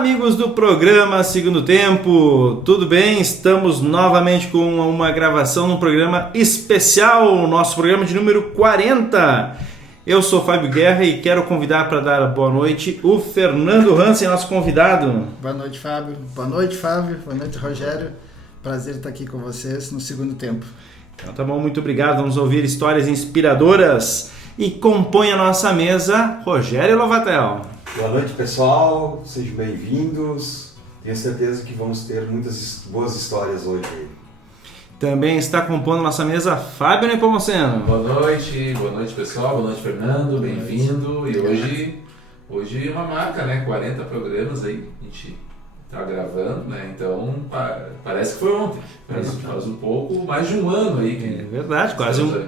Amigos do programa Segundo Tempo, tudo bem? Estamos novamente com uma gravação num programa especial, nosso programa de número 40. Eu sou Fábio Guerra e quero convidar para dar boa noite o Fernando Hansen, nosso convidado. Boa noite, Fábio. Boa noite, Fábio. Boa noite, Rogério. Prazer estar aqui com vocês no Segundo Tempo. Então tá bom, muito obrigado. Vamos ouvir histórias inspiradoras e compõe a nossa mesa Rogério Lovatel. Boa noite, pessoal, sejam bem-vindos. Tenho certeza que vamos ter muitas boas histórias hoje. Também está compondo nossa mesa Fábio Nepomuceno. Boa noite pessoal, boa noite Fernando, bem-vindo. E hoje é uma marca, né? 40 programas aí, a gente tá gravando, né? Então parece que foi ontem, faz um pouco mais de um ano aí. É verdade,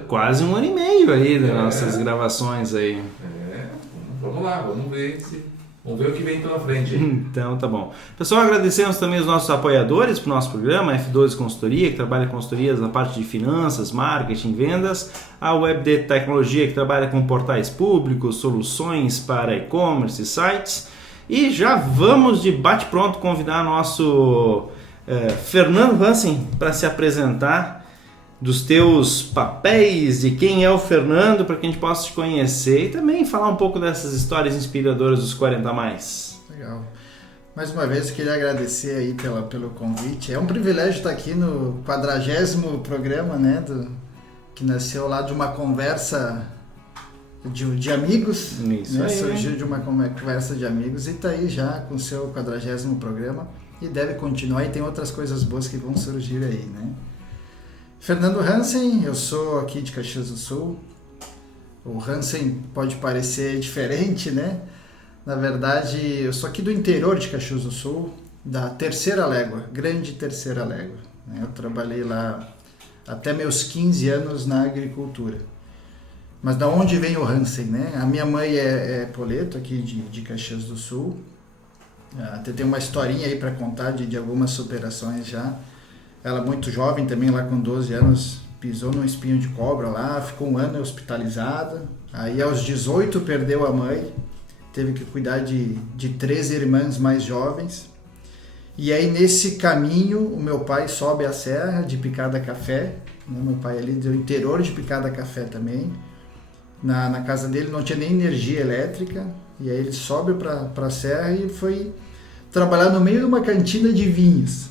quase um ano e meio aí das nossas gravações aí. Vamos lá, vamos ver o que vem pela frente aí. Então tá bom. Pessoal, agradecemos também os nossos apoiadores para o nosso programa, a F12 Consultoria, que trabalha com consultorias na parte de finanças, marketing, vendas, a WebD Tecnologia, que trabalha com portais públicos, soluções para e-commerce e sites. E já vamos de bate-pronto convidar nosso Fernando Hansen para se apresentar, dos teus papéis, de quem é o Fernando, para que a gente possa te conhecer e também falar um pouco dessas histórias inspiradoras dos 40 a mais. Legal. Mais uma vez queria agradecer aí pelo convite. É um privilégio estar aqui no 40º programa, né, que nasceu lá de uma conversa de amigos. Isso, né, aí, surgiu de uma conversa de amigos e está aí já com o seu 40º programa e deve continuar, e tem outras coisas boas que vão surgir aí, né? Fernando Hansen, eu sou aqui de Caxias do Sul. O Hansen pode parecer diferente, né? Na verdade, eu sou aqui do interior de Caxias do Sul, da Terceira Légua, Grande Terceira Légua. Eu trabalhei lá até meus 15 anos na agricultura. Mas da onde vem o Hansen, né? A minha mãe é poleto aqui de Caxias do Sul. Até tem uma historinha aí para contar de algumas superações já. Ela muito jovem também, lá com 12 anos, pisou num espinho de cobra lá, ficou um ano hospitalizada. Aí aos 18 perdeu a mãe, teve que cuidar de 13 irmãs mais jovens. E aí nesse caminho o meu pai sobe a serra de Picada Café, né? Meu pai ali do interior de Picada Café também. Na casa dele não tinha nem energia elétrica, e aí ele sobe para a serra e foi trabalhar no meio de uma cantina de vinhos.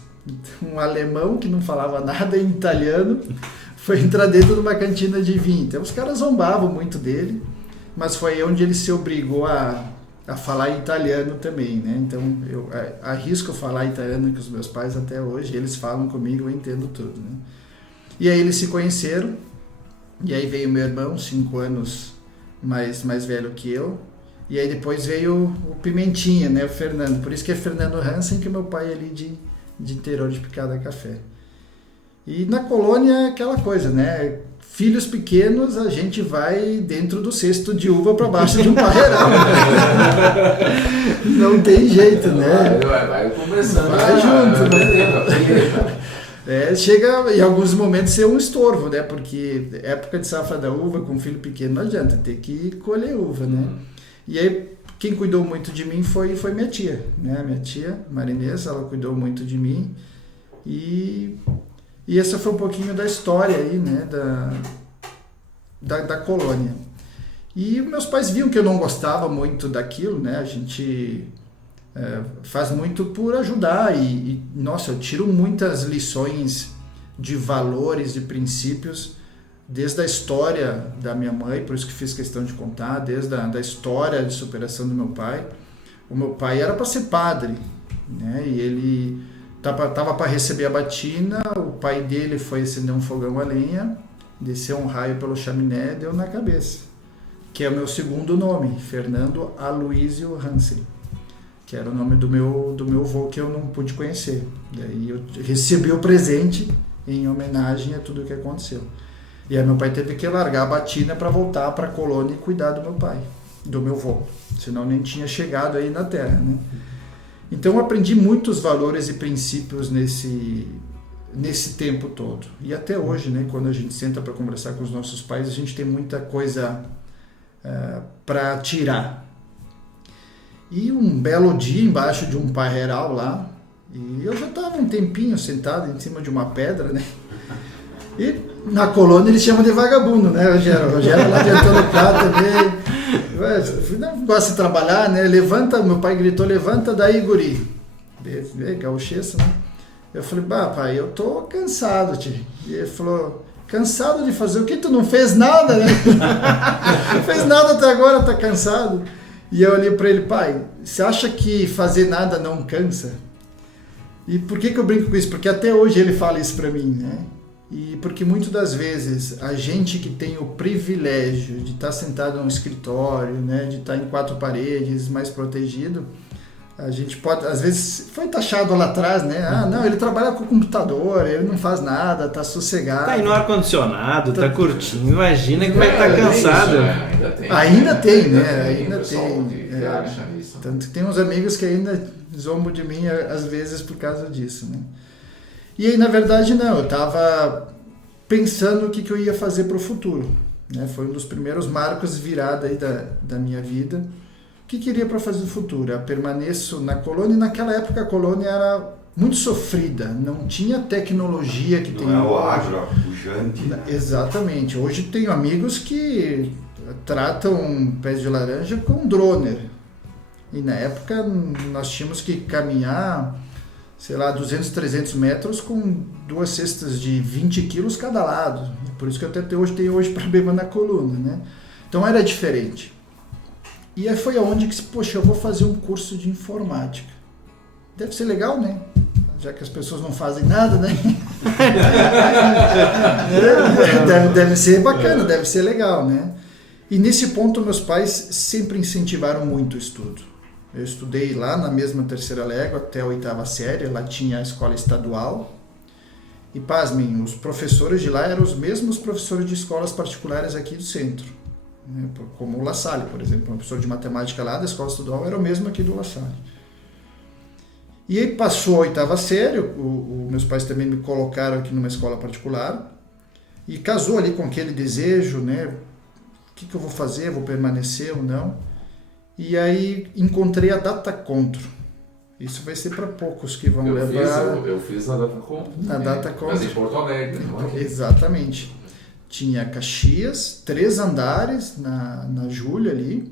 Um alemão que não falava nada em italiano foi entrar dentro de uma cantina de vinho. Então os caras zombavam muito dele, mas foi aí onde ele se obrigou a falar italiano também, né? Então eu arrisco falar italiano com os meus pais até hoje, eles falam comigo, eu entendo tudo, né? E aí eles se conheceram, e aí veio meu irmão, 5 anos mais velho que eu, e aí depois veio o Pimentinha, né? O Fernando, por isso que é Fernando Hansen, que é meu pai ali de interior de Picada Café. E na colônia é aquela coisa, né? Filhos pequenos, a gente vai dentro do cesto de uva para baixo de um parreirão. Não tem jeito, né? Vai começando. Vai junto, né? Chega em alguns momentos ser um estorvo, né? Porque época de safra da uva com filho pequeno não adianta, tem que colher uva, né? E aí quem cuidou muito de mim foi minha tia, né? Minha tia, Marinês, ela cuidou muito de mim. E essa foi um pouquinho da história aí, né? Da colônia. E meus pais viam que eu não gostava muito daquilo, né? A gente faz muito por ajudar nossa, eu tiro muitas lições de valores e princípios desde a história da minha mãe, por isso que fiz questão de contar, desde da história de superação do meu pai. O meu pai era para ser padre, né? E ele tava para receber a batina, o pai dele foi acender um fogão a lenha, desceu um raio pelo chaminé e deu na cabeça, que é o meu segundo nome, Fernando Aloysio Hansen, que era o nome do meu avô que eu não pude conhecer. Daí eu recebi o presente em homenagem a tudo o que aconteceu. E aí meu pai teve que largar a batina para voltar para a colônia e cuidar do meu pai, do meu avô, senão nem tinha chegado aí na terra, né? Então eu aprendi muitos valores e princípios nesse tempo todo. E até hoje, né, quando a gente senta para conversar com os nossos pais, a gente tem muita coisa para tirar. E um belo dia, embaixo de um parreiral lá, e eu já estava um tempinho sentado em cima de uma pedra, né? E na colônia eles chamam de vagabundo, né, Rogério? Rogério lá de Antônio Prata também. Não gosta de trabalhar, né? Levanta, meu pai gritou, levanta daí, guri. Gauchês, né? Eu falei, pai, eu tô cansado, tio. E ele falou, cansado de fazer o quê? Tu não fez nada, né? Não fez nada até agora, tá cansado. E eu olhei para ele, pai, você acha que fazer nada não cansa? E por que eu brinco com isso? Porque até hoje ele fala isso para mim, né? E porque muitas das vezes a gente que tem o privilégio de estar sentado num escritório, né, de estar em 4 paredes, mais protegido, a gente pode, às vezes, foi taxado lá atrás, né? Não, ele trabalha com o computador, ele não faz nada, tá sossegado. Tá aí no ar-condicionado, tá curtindo, imagina que vai estar cansado. Ainda tem, né? Ainda tem. Tanto que tem uns amigos que ainda zombam de mim, às vezes, por causa disso, né? E aí, na verdade, não, eu tava pensando o que eu ia fazer pro futuro, né? Foi um dos primeiros marcos de virada aí da minha vida. O que queria para fazer no futuro? Eu permaneço na colônia, e naquela época a colônia era muito sofrida, não tinha tecnologia que tem hoje. Não é o agro, pujante. Né? Exatamente. Hoje tenho amigos que tratam pés de laranja com droner. E na época nós tínhamos que caminhar, sei lá, 200, 300 metros com 2 cestas de 20 quilos cada lado. Por isso que eu até hoje tenho problema na coluna, né? Então era diferente. E aí foi aonde que, poxa, eu vou fazer um curso de informática. Deve ser legal, né? Já que as pessoas não fazem nada, né? deve ser bacana, deve ser legal, né? E nesse ponto meus pais sempre incentivaram muito o estudo. Eu estudei lá na mesma terceira légua até a 8ª série, lá tinha a escola estadual. E pasmem, os professores de lá eram os mesmos professores de escolas particulares aqui do centro. Como o La Salle, por exemplo, um professor de matemática lá da escola estadual era o mesmo aqui do La Salle. E aí passou a 8ª série, meus pais também me colocaram aqui numa escola particular e casou ali com aquele desejo, né? O que eu vou fazer? Vou permanecer ou não? E aí encontrei a Datacontro. Isso vai ser para poucos que vão levar. Eu fiz na Datacontro. Na Datacontro. Mas em Porto Alegre, não é? Exatamente. Tinha Caxias, 3 andares na Júlia ali,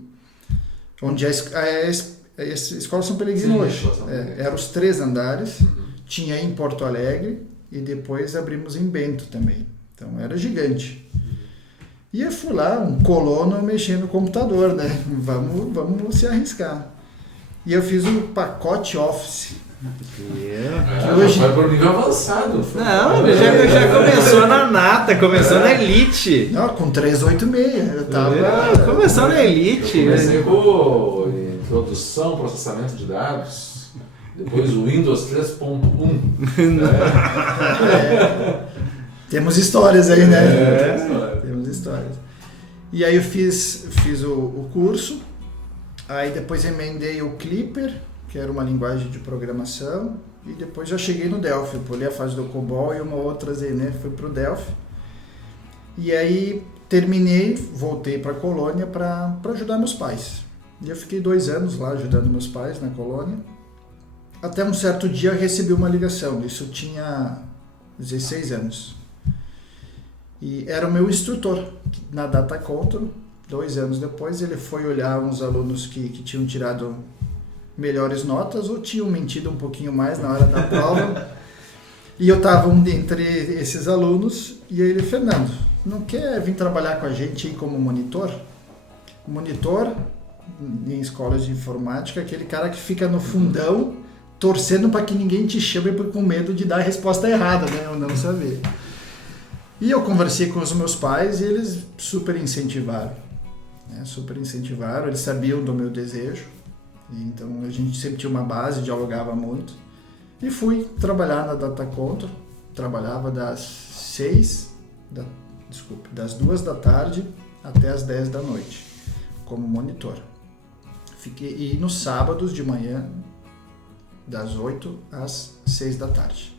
onde a Escola São Pellegrino hoje. Eram os 3 andares, tinha em Porto Alegre e depois abrimos em Bento também. Então era gigante. E eu fui lá, um colono mexendo no computador, né? Vamos se arriscar. E eu fiz um pacote Office. Hoje vai por nível avançado. Não, ele já começou na nata, começou na elite. Não, com 386. Eu tava. Começou na elite. Eu comecei com introdução, processamento de dados. Depois o Windows 3.1. Temos histórias aí, né? Temos histórias. E aí eu fiz o curso. Aí depois emendei o Clipper, que era uma linguagem de programação, e depois já cheguei no Delphi, pulei a fase do COBOL e uma outra, né, fui pro Delphi. E aí terminei, voltei para a colônia para ajudar meus pais. E eu fiquei 2 anos lá ajudando meus pais na colônia. Até um certo dia eu recebi uma ligação, isso eu tinha 16 anos. E era o meu instrutor na Datacontro. 2 anos depois ele foi olhar uns alunos que tinham tirado melhores notas ou tinham mentido um pouquinho mais na hora da prova. E eu estava entre esses alunos e ele, Fernando, não quer vir trabalhar com a gente aí como monitor? Monitor em escolas de informática, aquele cara que fica no fundão torcendo para que ninguém te chame com medo de dar a resposta errada, né? Ou não saber. E eu conversei com os meus pais e eles super incentivaram. Super incentivaram, eles sabiam do meu desejo. Então a gente sempre tinha uma base, dialogava muito. E fui trabalhar na Datacontro. Trabalhava das 2 da tarde até as 10 da noite, como monitor. E nos sábados de manhã, das 8 às 6 da tarde.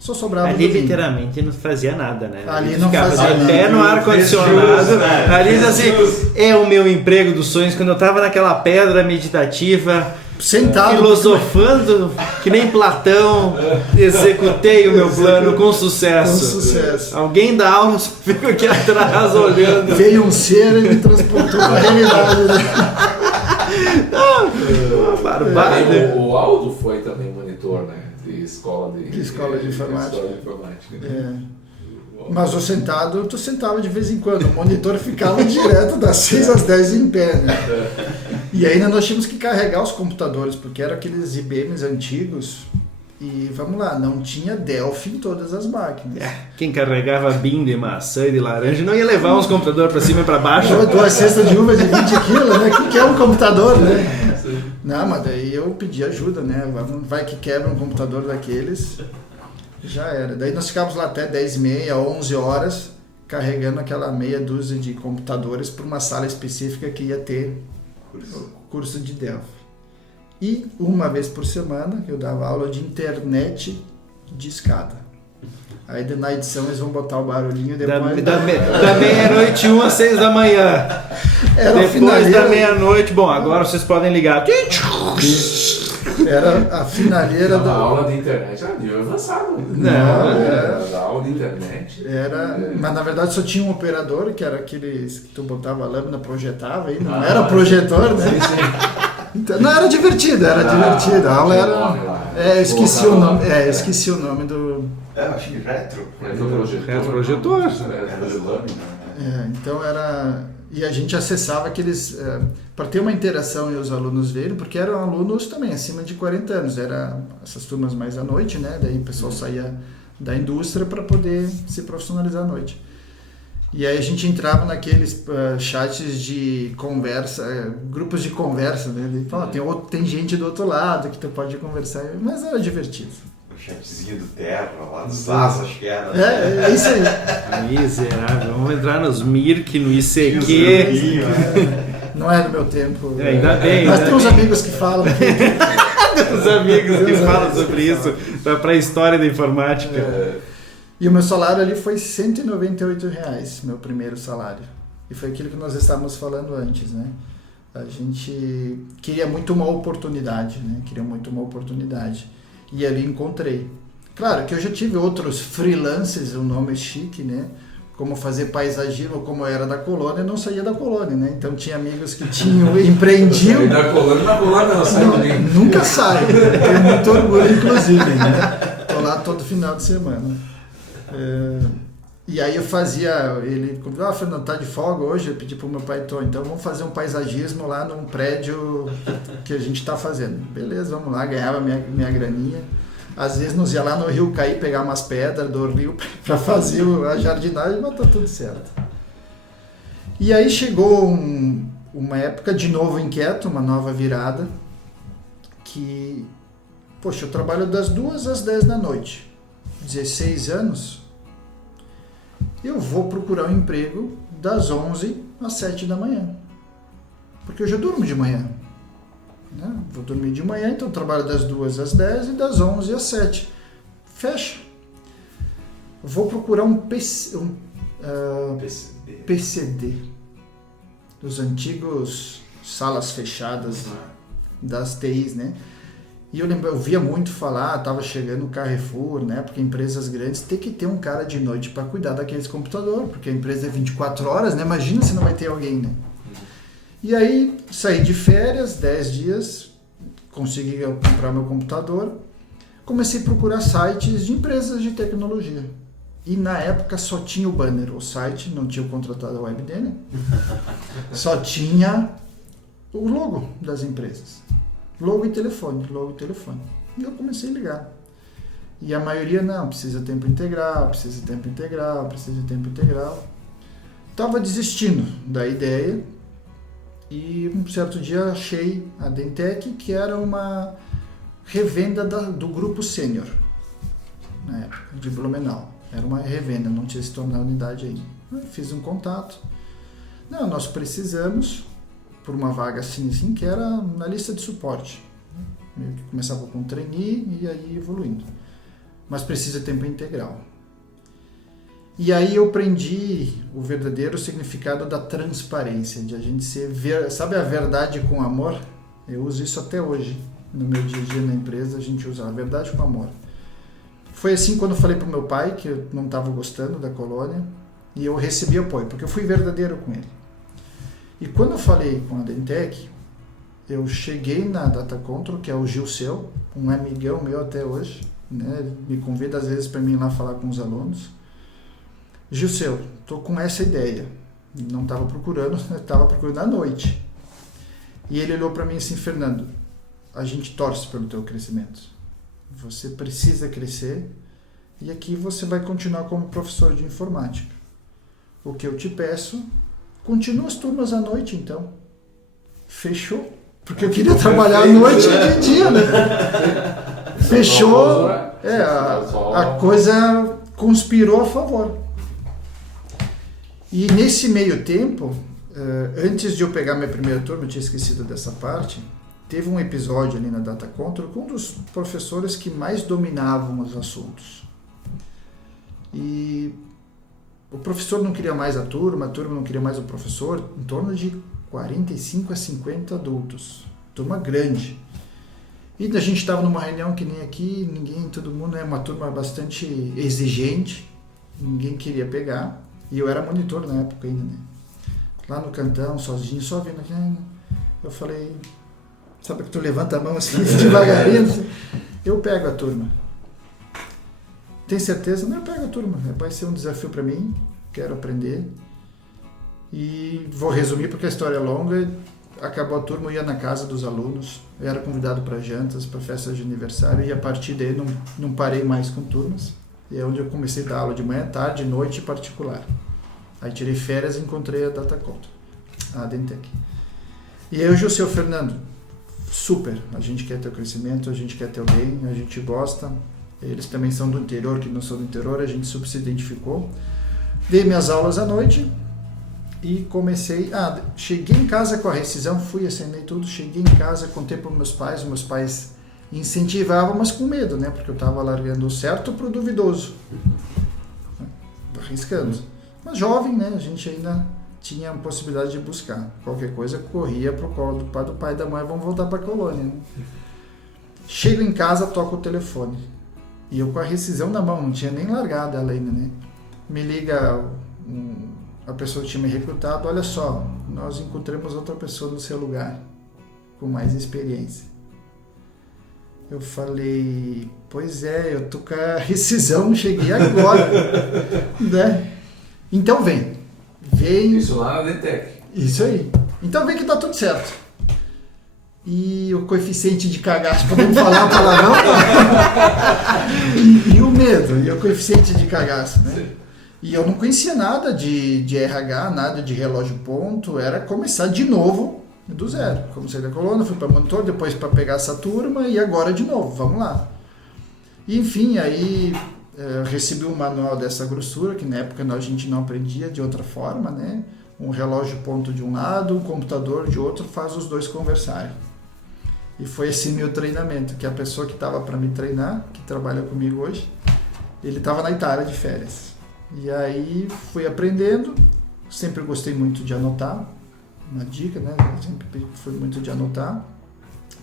Só sobrava Ali domingo. literalmente não fazia nada, né? Ali Tu não ficava fazia de pé nada. no ar-condicionado. Ali assim, é o meu emprego dos sonhos. Quando eu tava naquela pedra meditativa, Sentado. filosofando, que nem Platão, executei o meu plano com sucesso. Com sucesso. Alguém dá aula, só fico aqui atrás olhando. Veio um ser e me transportou para a realidade. Né? Barbado. O Aldo foi também monitor, né? De escola de informática. escola de informática, né? Mas o sentado, tu sentava de vez em quando. O monitor ficava direto das 6 às 10 em pé, né? E ainda nós tínhamos que carregar os computadores, porque eram aqueles IBMs antigos. E vamos lá, não tinha Delphi em todas as máquinas. Quem carregava BIM de maçã e de laranja não ia levar uns computadores para cima e para baixo. 2 cestas de uva de 20 quilos, né? O que é um computador, né? Não, mas daí eu pedi ajuda, né? Vai que quebra um computador daqueles, já era. Daí nós ficávamos lá até 10h30, 11 horas, carregando aquela meia dúzia de computadores para uma sala específica que ia ter curso de Delphi. E uma vez por semana eu dava aula de internet de escada. Aí na edição eles vão botar o barulhinho depois. Da meia-noite 1 às 6 da manhã. Depois da meia-noite, bom, agora vocês podem ligar. Era a finaleira A da aula de internet era nível avançado. Não, era aula de internet. mas na verdade só tinha um operador, que era aqueles que tu botava a lâmina, projetava aí, não era projetor, né? Então, não, era divertido, A aula era. Esqueci o nome do. Acho que Retroprojetor. Então era. E a gente acessava aqueles. Para ter uma interação e os alunos verem, porque eram alunos também acima de 40 anos, era essas turmas mais à noite, né? Daí o pessoal saía da indústria para poder se profissionalizar à noite. E aí a gente entrava naqueles chats de conversa, grupos de conversa, né? Tem gente do outro lado que tu pode conversar, mas era divertido. O chatzinho do Terra, lá dos Aços, acho que era. É isso aí. Miserável. Vamos entrar nos Mirk, no ICQ. Não é do meu tempo. Ainda bem. Mas tem uns amigos que falam. Os amigos que falam sobre isso, para a história da informática. E o meu salário ali foi R$198, meu primeiro salário. E foi aquilo que nós estávamos falando antes, né? A gente queria muito uma oportunidade, né? E ali encontrei. Claro que eu já tive outros freelancers, um nome chique, né? Como fazer paisagismo, como eu era da colônia, eu não saía da colônia, né? Então tinha amigos que empreendiam. Da colônia não sai também. Nunca saio. Tenho muito orgulho, inclusive, né? Tô lá todo final de semana. E aí eu fazia, ele, Fernando, tá de folga hoje? Eu pedi pro meu pai, então vamos fazer um paisagismo lá num prédio que a gente tá fazendo. Beleza, vamos lá, ganhava minha graninha. Às vezes nós ia lá no Rio Caí pegar umas pedras do rio para fazer a jardinagem, mas tá tudo certo. E aí chegou uma época de novo inquieto, uma nova virada, que, poxa, eu trabalho das 2 às 10 da noite, 16 anos, eu vou procurar um emprego das 11 às 7 da manhã, porque eu já durmo de manhã. Né? Vou dormir de manhã, então trabalho das 2 às 10 e das 11 às 7. Fecha. Vou procurar um PCD. Dos antigos salas fechadas das TIs, né? E eu via muito falar, estava chegando o Carrefour, né? Porque empresas grandes tem que ter um cara de noite para cuidar daqueles computadores, porque a empresa é 24 horas, né? Imagina se não vai ter alguém, né? E aí, saí de férias, 10 dias, consegui comprar meu computador, comecei a procurar sites de empresas de tecnologia. E na época só tinha o banner, o site, não tinha contratado a web dele, só tinha o logo das empresas. Logo e telefone. E eu comecei a ligar. E a maioria, não, precisa tempo integral. Estava desistindo da ideia. E um certo dia achei a Dentec, que era uma revenda do grupo Sênior, na época, de Blumenau. Era uma revenda, não tinha se tornado unidade ainda. Eu fiz um contato. Não, nós precisamos, por uma vaga assim, que era na lista de suporte. Meio que começava com trainee e aí evoluindo. mas precisa de tempo integral. E aí eu aprendi o verdadeiro significado da transparência, de a gente sabe a verdade com amor? Eu uso isso até hoje, no meu dia a dia na empresa, a gente usa a verdade com amor. Foi assim quando eu falei para o meu pai que eu não estava gostando da colônia, e eu recebi apoio, porque eu fui verdadeiro com ele. E quando eu falei com a Dentec, eu cheguei na Data Control, que é o Gilceu, um amigão meu até hoje, né? Ele me convida às vezes para mim ir lá falar com os alunos. Gilceu, estou com essa ideia. Não estava procurando, estava procurando à noite. E ele olhou para mim assim, Fernando, a gente torce pelo teu crescimento. Você precisa crescer e aqui você vai continuar como professor de informática. O que eu te peço, continua as turmas à noite então. Fechou? Porque eu queria trabalhar à noite e de dia, né? Fechou. A coisa conspirou a favor. E nesse meio tempo, antes de eu pegar minha primeira turma, eu tinha esquecido dessa parte, teve um episódio ali na Data Control com um dos professores que mais dominavam os assuntos. E o professor não queria mais a turma não queria mais o professor, em torno de 45 a 50 adultos, turma grande. E a gente estava numa reunião que nem aqui, todo mundo é uma turma bastante exigente, ninguém queria pegar. E eu era monitor na época ainda, né? Lá no cantão, sozinho, só vendo aqui. Eu falei, sabe que tu levanta a mão assim, devagarinho, assim, eu pego a turma. Tem certeza? Não, eu pego a turma. Vai ser um desafio para mim, quero aprender. E vou resumir porque a história é longa. Acabou a turma, eu ia na casa dos alunos, eu era convidado para jantas, para festas de aniversário, e a partir daí não parei mais com turmas. E é onde eu comecei a dar aula de manhã, tarde, noite particular. Aí tirei férias e encontrei a Data Control, a Dentec. E aí hoje o seu Fernando, super, a gente quer ter o crescimento, a gente quer ter alguém, a gente gosta. Eles também são do interior, que não são do interior, a gente super se identificou. Dei minhas aulas à noite e comecei... cheguei em casa com a rescisão, fui, assinei tudo, cheguei em casa, contei para meus pais incentivavam, mas com medo, né? Porque eu estava largando o certo para o duvidoso. Arriscando. Mas jovem, né? A gente ainda tinha a possibilidade de buscar. Qualquer coisa, corria para o colo do pai e da mãe, vamos voltar para a colônia. Né? Chego em casa, toco o telefone. E eu com a rescisão na mão, não tinha nem largado ela ainda, né? Me liga a pessoa que tinha me recrutado, olha só, nós encontramos outra pessoa no seu lugar, com mais experiência. Eu falei, pois é, eu tô com a rescisão, cheguei agora, né? Então vem. Isso lá na Dentec. Isso aí. Então vem que tá tudo certo. E o coeficiente de cagaço, podemos falar a palavrão? e o medo, e o coeficiente de cagaço, né? Sim. E eu não conhecia nada de RH, nada de relógio ponto, era começar de novo, do zero. Comecei da coluna, fui para monitor, depois para pegar essa turma e agora de novo, vamos lá. E, enfim, aí recebi um manual dessa grossura, que na época a gente não aprendia de outra forma, né? Um relógio ponto de um lado, um computador de outro, faz os dois conversarem. E foi esse meu treinamento, que a pessoa que estava para me treinar, que trabalha comigo hoje, ele estava na Itália de férias. E aí fui aprendendo, sempre gostei muito de anotar, uma dica, né? Sempre fui muito de anotar.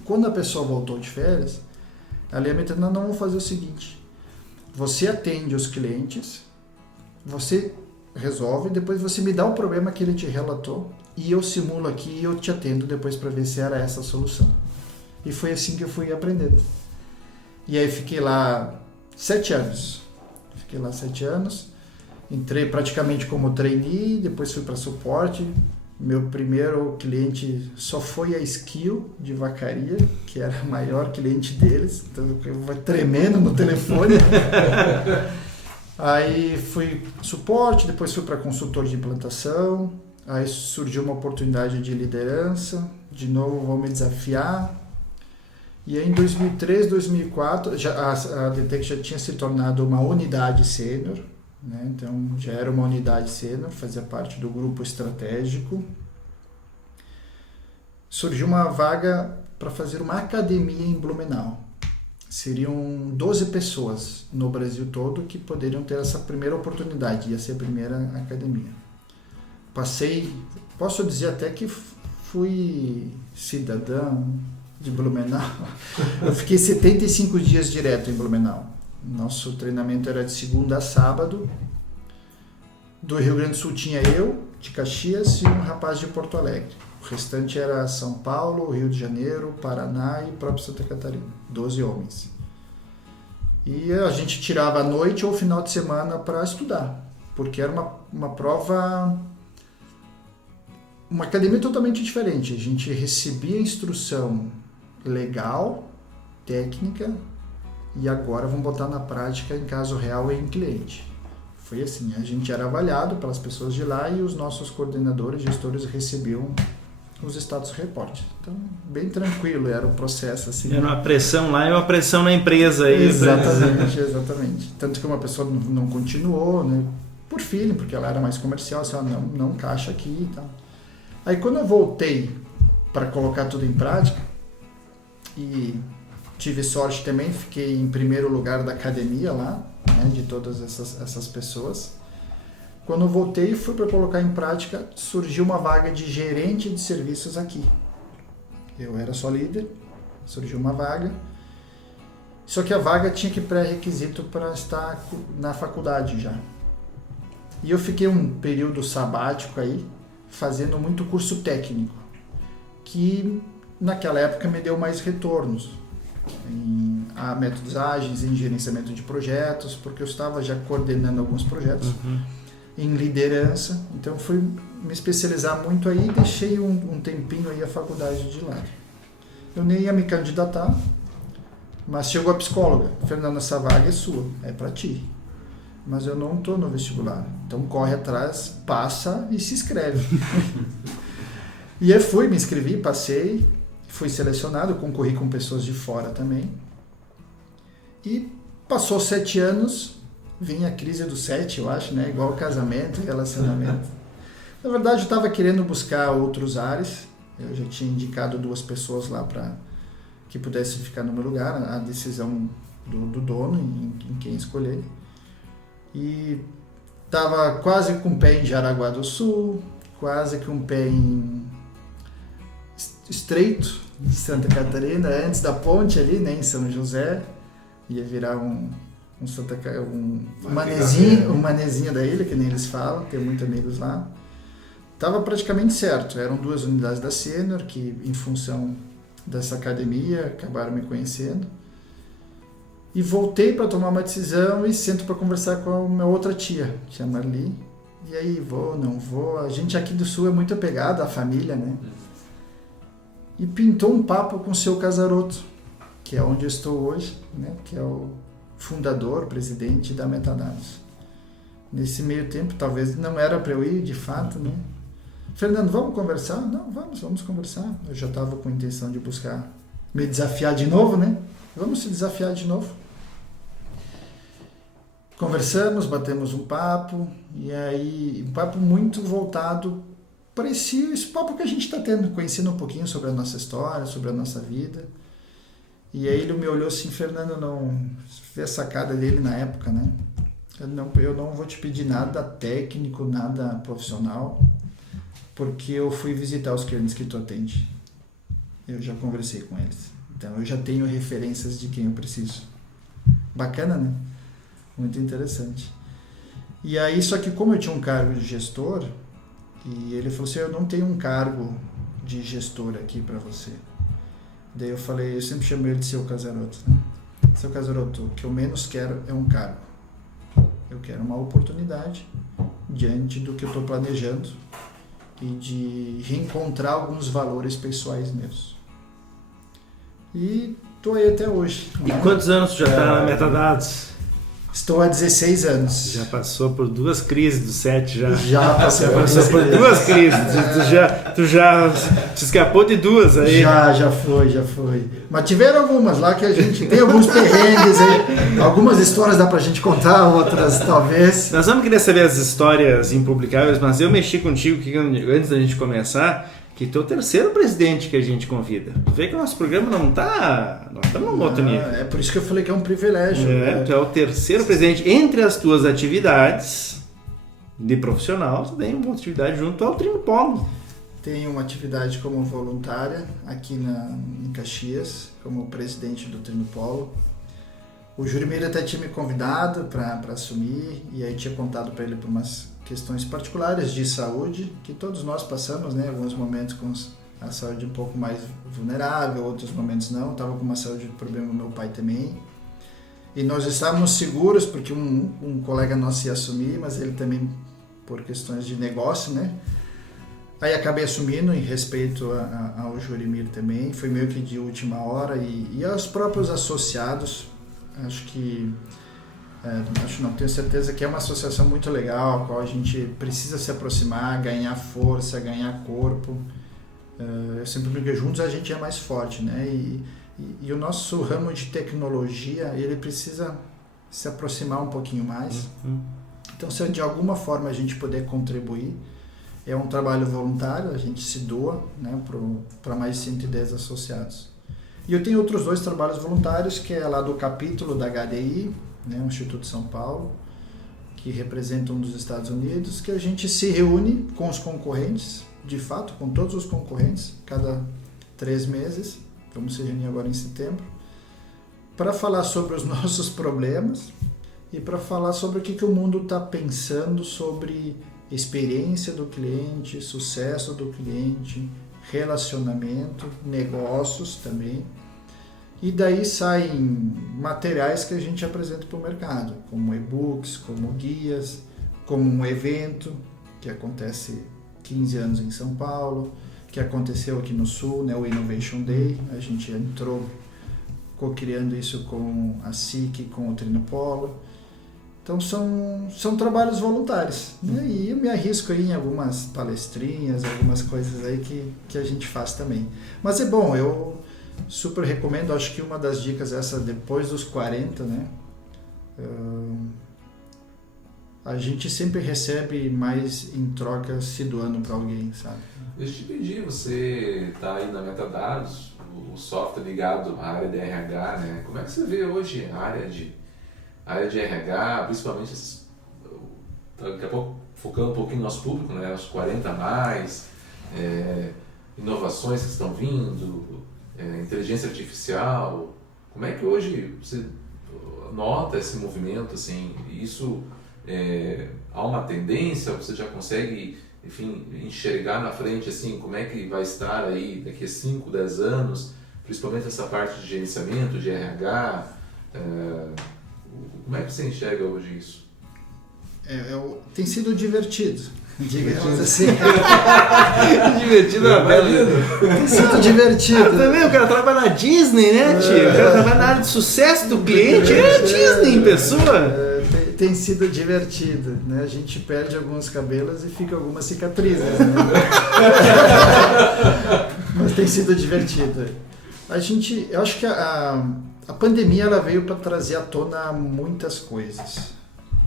Quando a pessoa voltou de férias, ela ia me treinar, não, vamos fazer o seguinte, você atende os clientes, você resolve, depois você me dá o problema que ele te relatou e eu simulo aqui e eu te atendo depois para ver se era essa a solução. E foi assim que eu fui aprendendo. E aí fiquei lá 7 anos. Entrei praticamente como trainee, depois fui para suporte. Meu primeiro cliente só foi a Skill de Vacaria, que era o maior cliente deles. Então eu vou tremendo no telefone. Aí fui suporte, depois fui para consultor de implantação. Aí surgiu uma oportunidade de liderança. De novo vou me desafiar. E aí em 2003, 2004, a Dentec já tinha se tornado uma unidade sênior. Né? Então já era uma unidade sênior, fazia parte do grupo estratégico. Surgiu uma vaga para fazer uma academia em Blumenau. seriam 12 pessoas no Brasil todo que poderiam ter essa primeira oportunidade, ia ser a primeira academia. Posso dizer até que fui cidadão de Blumenau. Eu fiquei 75 dias direto em Blumenau. Nosso treinamento era de segunda a sábado. Do Rio Grande do Sul tinha eu, de Caxias, e um rapaz de Porto Alegre. O restante era São Paulo, Rio de Janeiro, Paraná e próprio Santa Catarina. 12 homens. E a gente tirava a noite ou final de semana para estudar, porque era uma prova, uma academia totalmente diferente. A gente recebia instrução legal, técnica, e agora vamos botar na prática em caso real e em cliente. Foi assim, a gente era avaliado pelas pessoas de lá e os nossos coordenadores, gestores recebiam os status reports. Então, bem tranquilo era o processo. Assim, era uma pressão lá e uma pressão na empresa. Aí, exatamente, exatamente. Tanto que uma pessoa não continuou, né, por feeling, porque ela era mais comercial, assim, não encaixa aqui e tal. Aí quando eu voltei para colocar tudo em prática, e tive sorte também, fiquei em primeiro lugar da academia lá, né, de todas essas pessoas. Quando eu voltei e fui para colocar em prática, surgiu uma vaga de gerente de serviços aqui. Eu era só líder, surgiu uma vaga, só que a vaga tinha que pré-requisito para estar na faculdade já. E eu fiquei um período sabático aí, fazendo muito curso técnico, que naquela época me deu mais retornos em métodos ágeis, em gerenciamento de projetos, porque eu estava já coordenando alguns projetos, em liderança, então fui me especializar muito aí e deixei um tempinho aí a faculdade de lado. Eu nem ia me candidatar, mas chegou a psicóloga: Fernando, essa vaga é sua, é para ti, mas eu não estou no vestibular, então corre atrás, passa e se inscreve. E eu fui, me inscrevi, passei, fui selecionado, concorri com pessoas de fora também, e passou 7 anos, vinha a crise do 7, eu acho, né? Igual casamento e relacionamento. Na verdade, eu estava querendo buscar outros ares. Eu já tinha indicado 2 pessoas lá para que pudessem ficar no meu lugar, a decisão do dono em quem escolher. E estava quase com o pé em Jaraguá do Sul, quase com o pé em Estreito de Santa Catarina, antes da ponte ali, né, em São José. Ia virar um manezinho da ilha, que nem eles falam, tenho muitos amigos lá. Estava praticamente certo, eram 2 unidades da Sênior, que em função dessa academia acabaram me conhecendo. E voltei para tomar uma decisão e sento para conversar com a minha outra tia Marli. E aí, vou, não vou? A gente aqui do Sul é muito apegado à família, né? E pintou um papo com o seu Casaroto, que é onde eu estou hoje, né? Que é o fundador, presidente da Metadados. Nesse meio tempo, talvez não era para eu ir, de fato, né? Fernando, vamos conversar? Não, vamos conversar. Eu já estava com a intenção de buscar me desafiar de novo, né? Vamos se desafiar de novo. Conversamos, batemos um papo, e aí um papo muito voltado para esse papo que a gente está tendo, conhecendo um pouquinho sobre a nossa história, sobre a nossa vida. E aí ele me olhou assim: Fernando, não vê a sacada dele na época, né? Eu não vou te pedir nada técnico, nada profissional, porque eu fui visitar os clientes que tu atende. Eu já conversei com eles. Então eu já tenho referências de quem eu preciso. Bacana, né? Muito interessante. E aí, só que como eu tinha um cargo de gestor, e ele falou assim: eu não tenho um cargo de gestor aqui para você. Daí eu falei, eu sempre chamo ele de seu Casaroto, né? Seu Casaroto, o que eu menos quero é um cargo. Eu quero uma oportunidade diante do que eu estou planejando e de reencontrar alguns valores pessoais meus. E estou aí até hoje. E quantos anos tu já está na Metadados? Estou há 16 anos. Já passou por 2 crises do 7 já. Já passei por 2 crises. Tu já te escapou de 2 aí. Já foi. Mas tiveram algumas lá que a gente tem alguns perrengues aí. Algumas histórias dá pra gente contar, outras talvez. Nós vamos querer saber as histórias impublicáveis, mas eu mexi contigo antes da gente começar, que tu é o terceiro presidente que a gente convida. Vê que o nosso programa não está num outro nível. É por isso que eu falei que é um privilégio. Tu é o terceiro presidente. Entre as tuas atividades de profissional, tu tem uma atividade junto ao Trinopolo. Tenho uma atividade como voluntária aqui em Caxias, como presidente do Trinopolo. O Jurimir até tinha me convidado para assumir, e aí tinha contado para ele por umas questões particulares de saúde, que todos nós passamos, né? Alguns momentos com a saúde um pouco mais vulnerável, outros momentos não. Estava com uma saúde de problema, meu pai também. E nós estávamos seguros, porque um colega nosso ia assumir, mas ele também, por questões de negócio, né? Aí acabei assumindo em respeito ao Jurimir também, foi meio que de última hora, e aos próprios associados. Tenho certeza que é uma associação muito legal, a qual a gente precisa se aproximar, ganhar força, ganhar corpo. Eu sempre digo que juntos a gente é mais forte, né? E o nosso ramo de tecnologia, ele precisa se aproximar um pouquinho mais. Então, se de alguma forma a gente puder contribuir, é um trabalho voluntário, a gente se doa, né, para mais de 110 associados. E eu tenho outros 2 trabalhos voluntários, que é lá do capítulo da HDI, né, o Instituto de São Paulo, que representa um dos Estados Unidos, que a gente se reúne com os concorrentes, de fato, com todos os concorrentes, cada 3 meses, vamos se reunir agora em setembro, para falar sobre os nossos problemas e para falar sobre o que o mundo está pensando sobre experiência do cliente, sucesso do cliente, relacionamento, negócios também. E daí saem materiais que a gente apresenta para o mercado, como e-books, como guias, como um evento que acontece 15 anos em São Paulo, que aconteceu aqui no Sul, né, o Innovation Day. A gente entrou co-criando isso com a SIC, com o Trinopolo. Então são trabalhos voluntários, né? E eu me arrisco aí em algumas palestrinhas, algumas coisas aí que a gente faz também. Mas é bom, eu super recomendo. Acho que uma das dicas é essa, depois dos 40, né? A gente sempre recebe mais em troca se doando para alguém, sabe? Deixa eu te pedir, você está aí na Metadados, o software ligado à área de RH, né? Como é que você vê hoje a área de RH, principalmente daqui a pouco focando um pouquinho no nosso público, né, os 40 a mais, inovações que estão vindo, inteligência artificial. Como é que hoje você nota esse movimento? Assim, isso há uma tendência? Você já consegue, enfim, enxergar na frente assim, como é que vai estar aí daqui a 5, 10 anos, principalmente essa parte de gerenciamento, de RH? Como é que você enxerga hoje isso? Tem sido divertido, digamos assim. Divertido na vida. Tem sido divertido. Também o cara trabalha na Disney, né, tio? O cara trabalha na área de sucesso do cliente, é Disney em pessoa. Tem sido divertido, né? A gente perde alguns cabelos e fica algumas cicatrizes, né? Mas tem sido divertido. Eu acho que a pandemia ela veio para trazer à tona muitas coisas,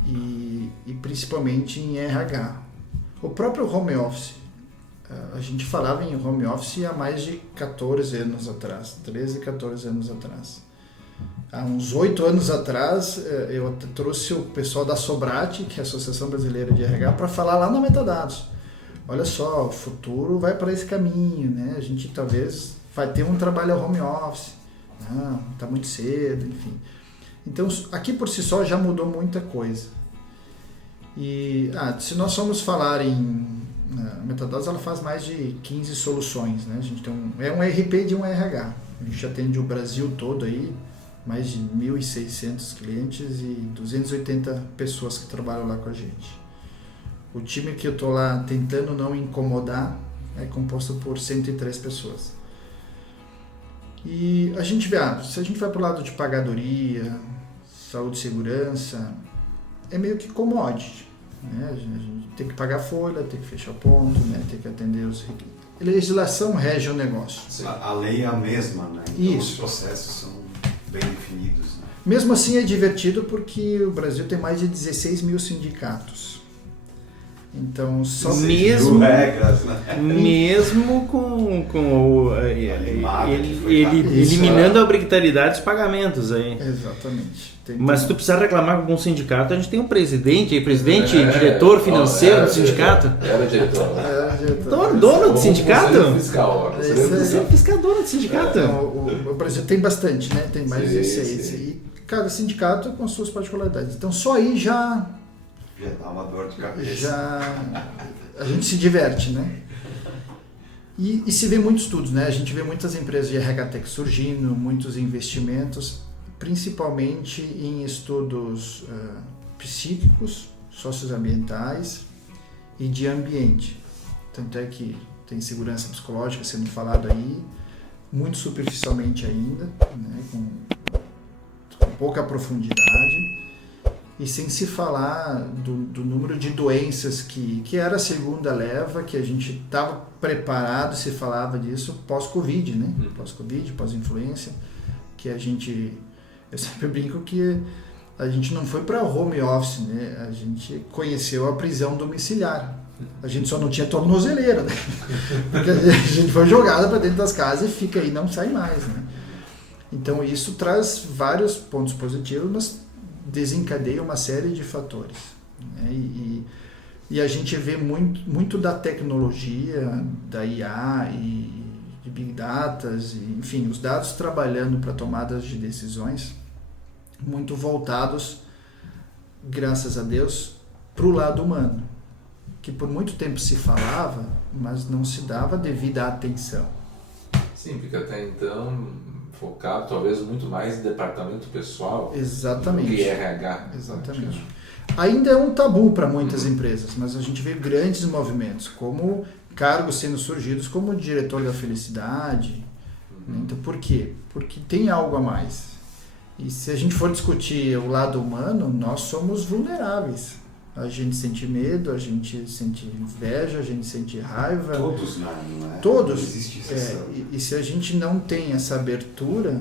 e principalmente em RH. O próprio home office, a gente falava em home office há mais de 14 anos atrás, 13, 14 anos atrás. Há uns 8 anos atrás, eu trouxe o pessoal da Sobrate, que é a Associação Brasileira de RH, para falar lá na Metadados. Olha só, o futuro vai para esse caminho, né? A gente talvez vai ter um trabalho home office. Não, está muito cedo, enfim. Então, aqui por si só já mudou muita coisa. E se nós formos falar em Metadados, ela faz mais de 15 soluções, né? A gente tem um RP de um RH. A gente atende o Brasil todo aí, mais de 1.600 clientes e 280 pessoas que trabalham lá com a gente. O time que eu estou lá tentando não incomodar é composto por 103 pessoas. E a gente vê, se a gente vai para o lado de pagadoria, saúde e segurança, é meio que commodity, né? A gente tem que pagar folha, tem que fechar ponto, né? Tem que atender os requisitos. A legislação rege o negócio. A lei é a mesma, né? Então Isso. Os processos são bem definidos. Né? Mesmo assim é divertido porque o Brasil tem mais de 16 mil sindicatos. Então, só mesmo, regras, né? mesmo com eliminando a obrigatoriedade dos pagamentos aí. Exatamente. Mas se tu precisar reclamar com algum sindicato, a gente tem um presidente aí, diretor financeiro do sindicato. Era diretor. Dono do sindicato? Conselheiro fiscal. Conselheiro fiscal, dono do sindicato. O Brasil tem bastante, né? Tem mais de 6. sim. E cada sindicato com suas particularidades. Então só aí já dá uma dor de cabeça. a gente se diverte, né? E se vê muitos estudos, né? A gente vê muitas empresas de RH Tech surgindo, muitos investimentos, principalmente em estudos psíquicos, socioambientais e de ambiente. Tanto é que tem segurança psicológica sendo falado aí, muito superficialmente ainda, né? Com pouca profundidade, e sem se falar do número de doenças que era a segunda leva, que a gente estava preparado, se falava disso pós-Covid, né? Pós-Covid, pós-influência, que eu sempre brinco que a gente não foi para home office, né? A gente conheceu a prisão domiciliar. A gente só não tinha tornozeleira, né? Porque a gente foi jogada para dentro das casas e fica aí, não sai mais, né? Então isso traz vários pontos positivos, mas desencadeia uma série de fatores, né? E a gente vê muito da tecnologia, da IA e de Big Data, enfim, os dados trabalhando para tomadas de decisões muito voltados, graças a Deus, para o lado humano, que por muito tempo se falava, mas não se dava devida atenção. Sim, porque até então focado talvez muito mais em departamento pessoal. Exatamente. Do que RH. Exatamente. Ainda é um tabu para muitas empresas, mas a gente vê grandes movimentos, como cargos sendo surgidos como diretor da felicidade. Então, por quê? Porque tem algo a mais. E se a gente for discutir o lado humano, nós somos vulneráveis. A gente sente medo, a gente sente inveja, a gente sente raiva. Todos, não é? Todos. Não existe exceção. E se a gente não tem essa abertura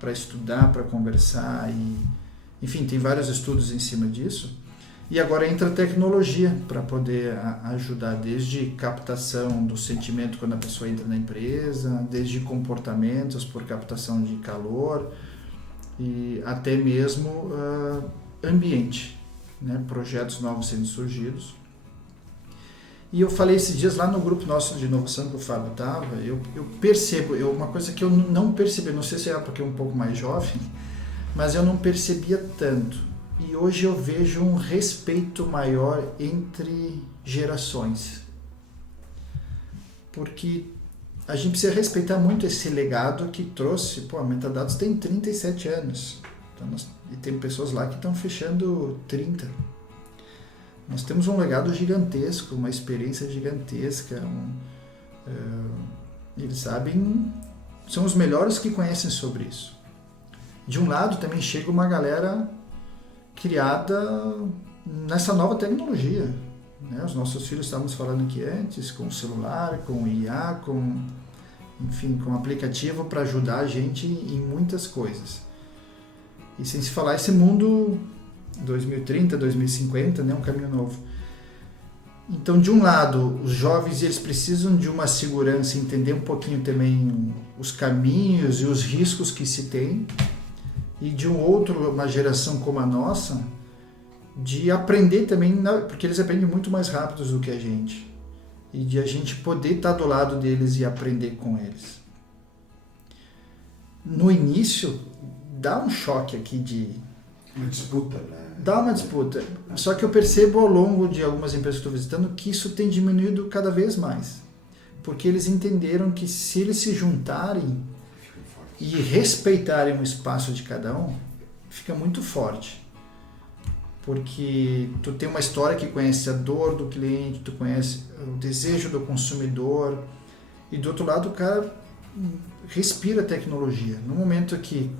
para estudar, para conversar, enfim, tem vários estudos em cima disso. E agora entra a tecnologia para poder ajudar, desde captação do sentimento quando a pessoa entra na empresa, desde comportamentos por captação de calor, e até mesmo ambiente, né? Projetos novos sendo surgidos. E eu falei esses dias lá no grupo nosso de inovação que o Fábio estava, eu percebo, uma coisa que eu não percebi, não sei se é porque eu um pouco mais jovem, mas eu não percebia tanto. E hoje eu vejo um respeito maior entre gerações. Porque a gente precisa respeitar muito esse legado que trouxe. A Metadados tem 37 anos. Então e tem pessoas lá que estão fechando 30. Nós temos um legado gigantesco, uma experiência gigantesca. Eles sabem, são os melhores que conhecem sobre isso. De um lado também chega uma galera criada nessa nova tecnologia, né? Os nossos filhos, estávamos falando aqui antes, com o celular, com o IA, com aplicativo para ajudar a gente em muitas coisas. E sem se falar esse mundo 2030, 2050, né? Um caminho novo. Então, de um lado, os jovens eles precisam de uma segurança, entender um pouquinho também os caminhos e os riscos que se tem. E de um outro, uma geração como a nossa, de aprender também, porque eles aprendem muito mais rápido do que a gente. E de a gente poder estar do lado deles e aprender com eles. No início, dá um choque aqui de... Uma disputa, né? Dá uma disputa. Só que eu percebo ao longo de algumas empresas que estou visitando que isso tem diminuído cada vez mais. Porque eles entenderam que se eles se juntarem e respeitarem o espaço de cada um, fica muito forte. Porque tu tem uma história que conhece a dor do cliente, tu conhece o desejo do consumidor, e do outro lado o cara respira a tecnologia. No momento que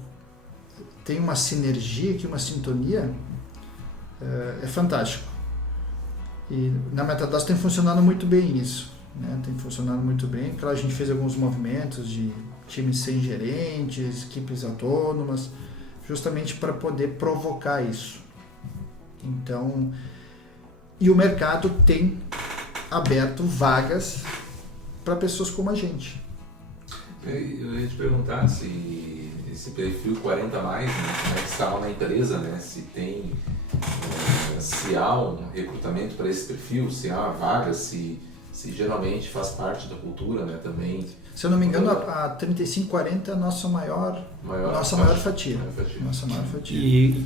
tem uma sinergia, que uma sintonia, é fantástico. E na Metadados tem funcionado muito bem isso, né? Tem funcionado muito bem. Claro, a gente fez alguns movimentos de times sem gerentes, equipes autônomas, justamente para poder provocar isso. Então, E o mercado tem aberto vagas para pessoas como a gente. Eu ia te perguntar se esse perfil 40 mais, né, como é que está lá na empresa, né? Se tem, se há um recrutamento para esse perfil, se há vaga, se geralmente faz parte da cultura, né, também. Se eu não me engano, a 3540 é a nossa maior fatia. Nossa maior fatia. E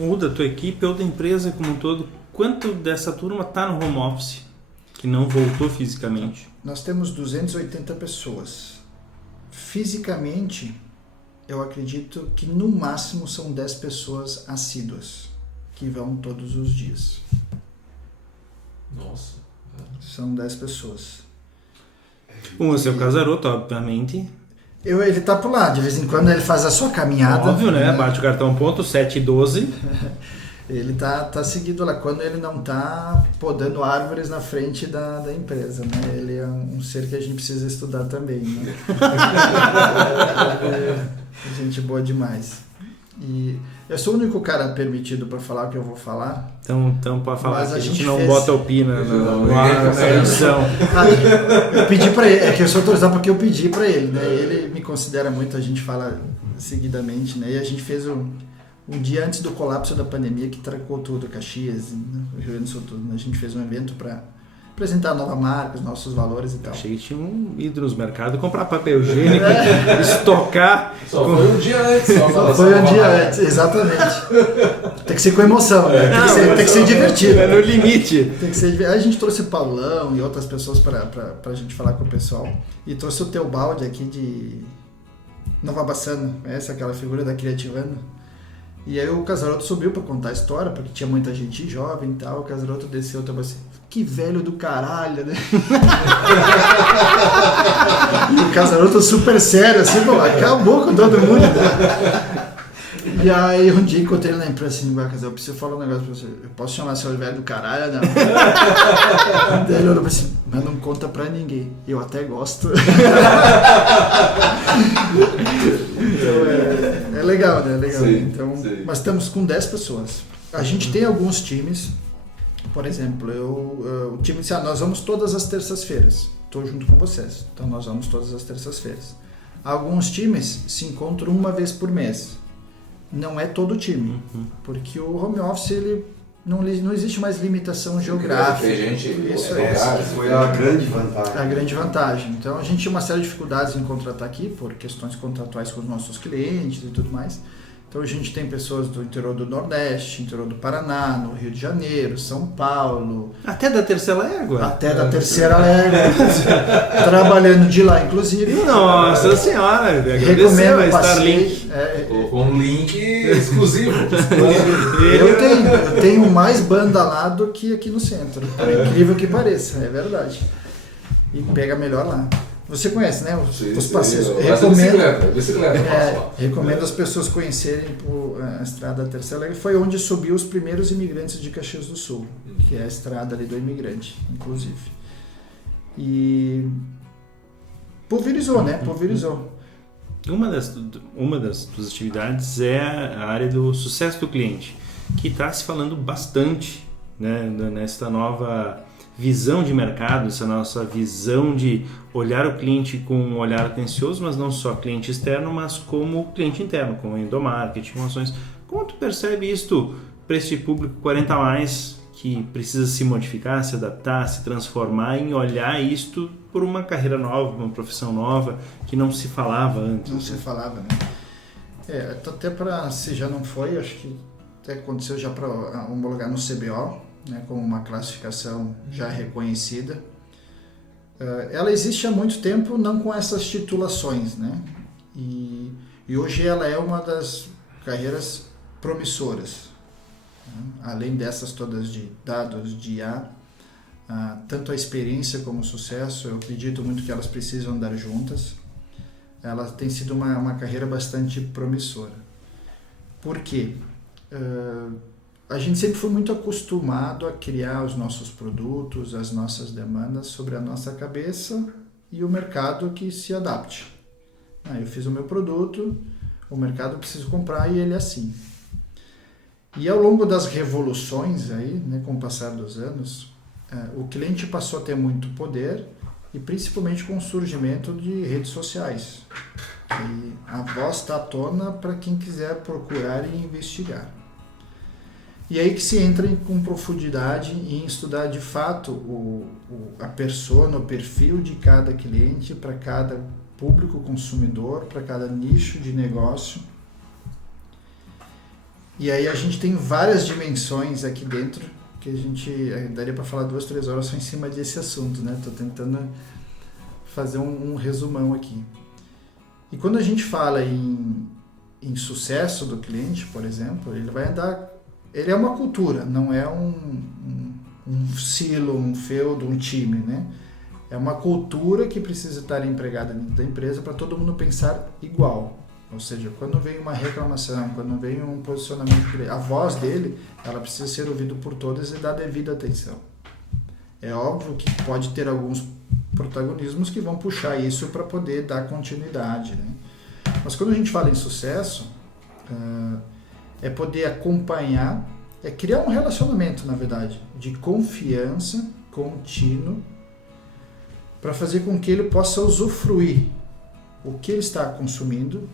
ou da tua equipe ou da empresa como um todo, quanto dessa turma está no home office, que não voltou fisicamente? Nós temos 280 pessoas. Fisicamente, eu acredito que no máximo são 10 pessoas assíduas, que vão todos os dias. Nossa. São 10 pessoas. O seu Casaroto, obviamente. Ele tá por lá, de vez em quando ele faz a sua caminhada. Óbvio, né? Bate o cartão ponto 7 e 12. Ele tá seguido lá, quando ele não tá podando árvores na frente da empresa, né? Ele é um ser que a gente precisa estudar também, né? É gente boa demais. E eu sou o único cara permitido para falar o que eu vou falar. Então pode falar, Mas que a a gente gente não fez- bota opina na edição. Eu pedi para ele, é que eu sou autorizado porque eu pedi para ele, né? Ele me considera muito, a gente fala seguidamente, né? E a gente fez um dia antes do colapso da pandemia que trancou tudo, Caxias, né? O Rio Grande do Sul, tudo, né? A gente fez um evento para apresentar a nova marca, os nossos valores e tal. Achei que tinha ido nos mercados comprar papel higiênico, estocar. Só foi um dia antes. Foi um dia antes, exatamente. Tem que ser com emoção, né? Tem que ser divertido. É no limite. Tem que ser. Aí a gente trouxe o Paulão e outras pessoas pra gente falar com o pessoal. E trouxe o Teobaldi aqui de Nova Bassano, essa é aquela figura da Criativana. E aí o Casaroto subiu pra contar a história, porque tinha muita gente jovem e tal. O Casaroto desceu e tava assim, que velho do caralho, né? E o Casaroto super sério, assim, pô, acabou com todo mundo, né? E aí um dia encontrei ele na empresa assim, eu preciso falar um negócio pra você. Eu posso chamar seu velho do caralho, não? Daí ele olhou assim, mas não conta pra ninguém. Eu até gosto. Então é legal, né? É legal. Sim, Então, sim. mas estamos com 10 pessoas. A gente tem alguns times, por exemplo, o time disse, nós vamos todas as terças-feiras. Estou junto com vocês. Então nós vamos todas as terças-feiras. Alguns times se encontram uma vez por mês. Não é todo time, porque o home office ele não existe mais limitação geográfica. Tem gente, Isso Essa que foi a grande vantagem. a grande vantagem. Então a gente tinha uma série de dificuldades em contratar aqui por questões contratuais com os nossos clientes e tudo mais. Então a gente tem pessoas do interior do Nordeste, interior do Paraná, no Rio de Janeiro, São Paulo, Até da terceira égua. até da Terceira Légua, trabalhando de lá inclusive. Nossa senhora, agradeceu Recomendo a o Starlink. passeio. com um link exclusivo. Eu tenho mais banda lá do que aqui no centro, por incrível que pareça, é verdade. E pega melhor lá. Você conhece, né? Os passeios. Recomendo as pessoas conhecerem a estrada da Terceira Légua. Foi onde subiu os primeiros imigrantes de Caxias do Sul, que é a estrada ali do imigrante, inclusive. E pulverizou, né? Pulverizou. Uma das tuas atividades é a área do sucesso do cliente, que está se falando bastante, né, nessa nova visão de mercado, essa nossa visão de olhar o cliente com um olhar atencioso, mas não só cliente externo, mas como cliente interno, com endomarketing, com ações. Como tu percebe isto para esse público 40 a mais que precisa se modificar, se adaptar, se transformar, em olhar isto por uma carreira nova, uma profissão nova que não se falava antes? Não se falava, né? Até para, se já não foi, acho que até aconteceu já para homologar no CBO, né, como uma classificação já reconhecida. Ela existe há muito tempo, não com essas titulações, né? E hoje ela é uma das carreiras promissoras, né? Além dessas todas de dados, de IA, tanto a experiência como o sucesso, eu acredito muito que elas precisam andar juntas. Ela tem sido uma carreira bastante promissora. Por quê? A gente sempre foi muito acostumado a criar os nossos produtos, as nossas demandas sobre a nossa cabeça e o mercado que se adapte. Eu fiz o meu produto, o mercado precisa comprar e ele é assim. E ao longo das revoluções, aí, né, com o passar dos anos, o cliente passou a ter muito poder, e principalmente com o surgimento de redes sociais. E a voz está à tona para quem quiser procurar e investigar. E aí que se entra com profundidade em estudar de fato a persona, o perfil de cada cliente, para cada público consumidor, para cada nicho de negócio. E aí a gente tem várias dimensões aqui dentro, que a gente daria para falar 2, 3 horas só em cima desse assunto, né? Estou tentando fazer um resumão aqui. E quando a gente fala em sucesso do cliente, por exemplo, ele é uma cultura, não é um silo, um feudo, um time, né? É uma cultura que precisa estar empregada dentro da empresa para todo mundo pensar igual. Ou seja, quando vem uma reclamação, quando vem um posicionamento, a voz dele, ela precisa ser ouvida por todas e dar devida atenção. É óbvio que pode ter alguns protagonismos que vão puxar isso para poder dar continuidade, né? Mas quando a gente fala em sucesso, é poder acompanhar, é criar um relacionamento, na verdade, de confiança contínuo para fazer com que ele possa usufruir o que ele está consumindo,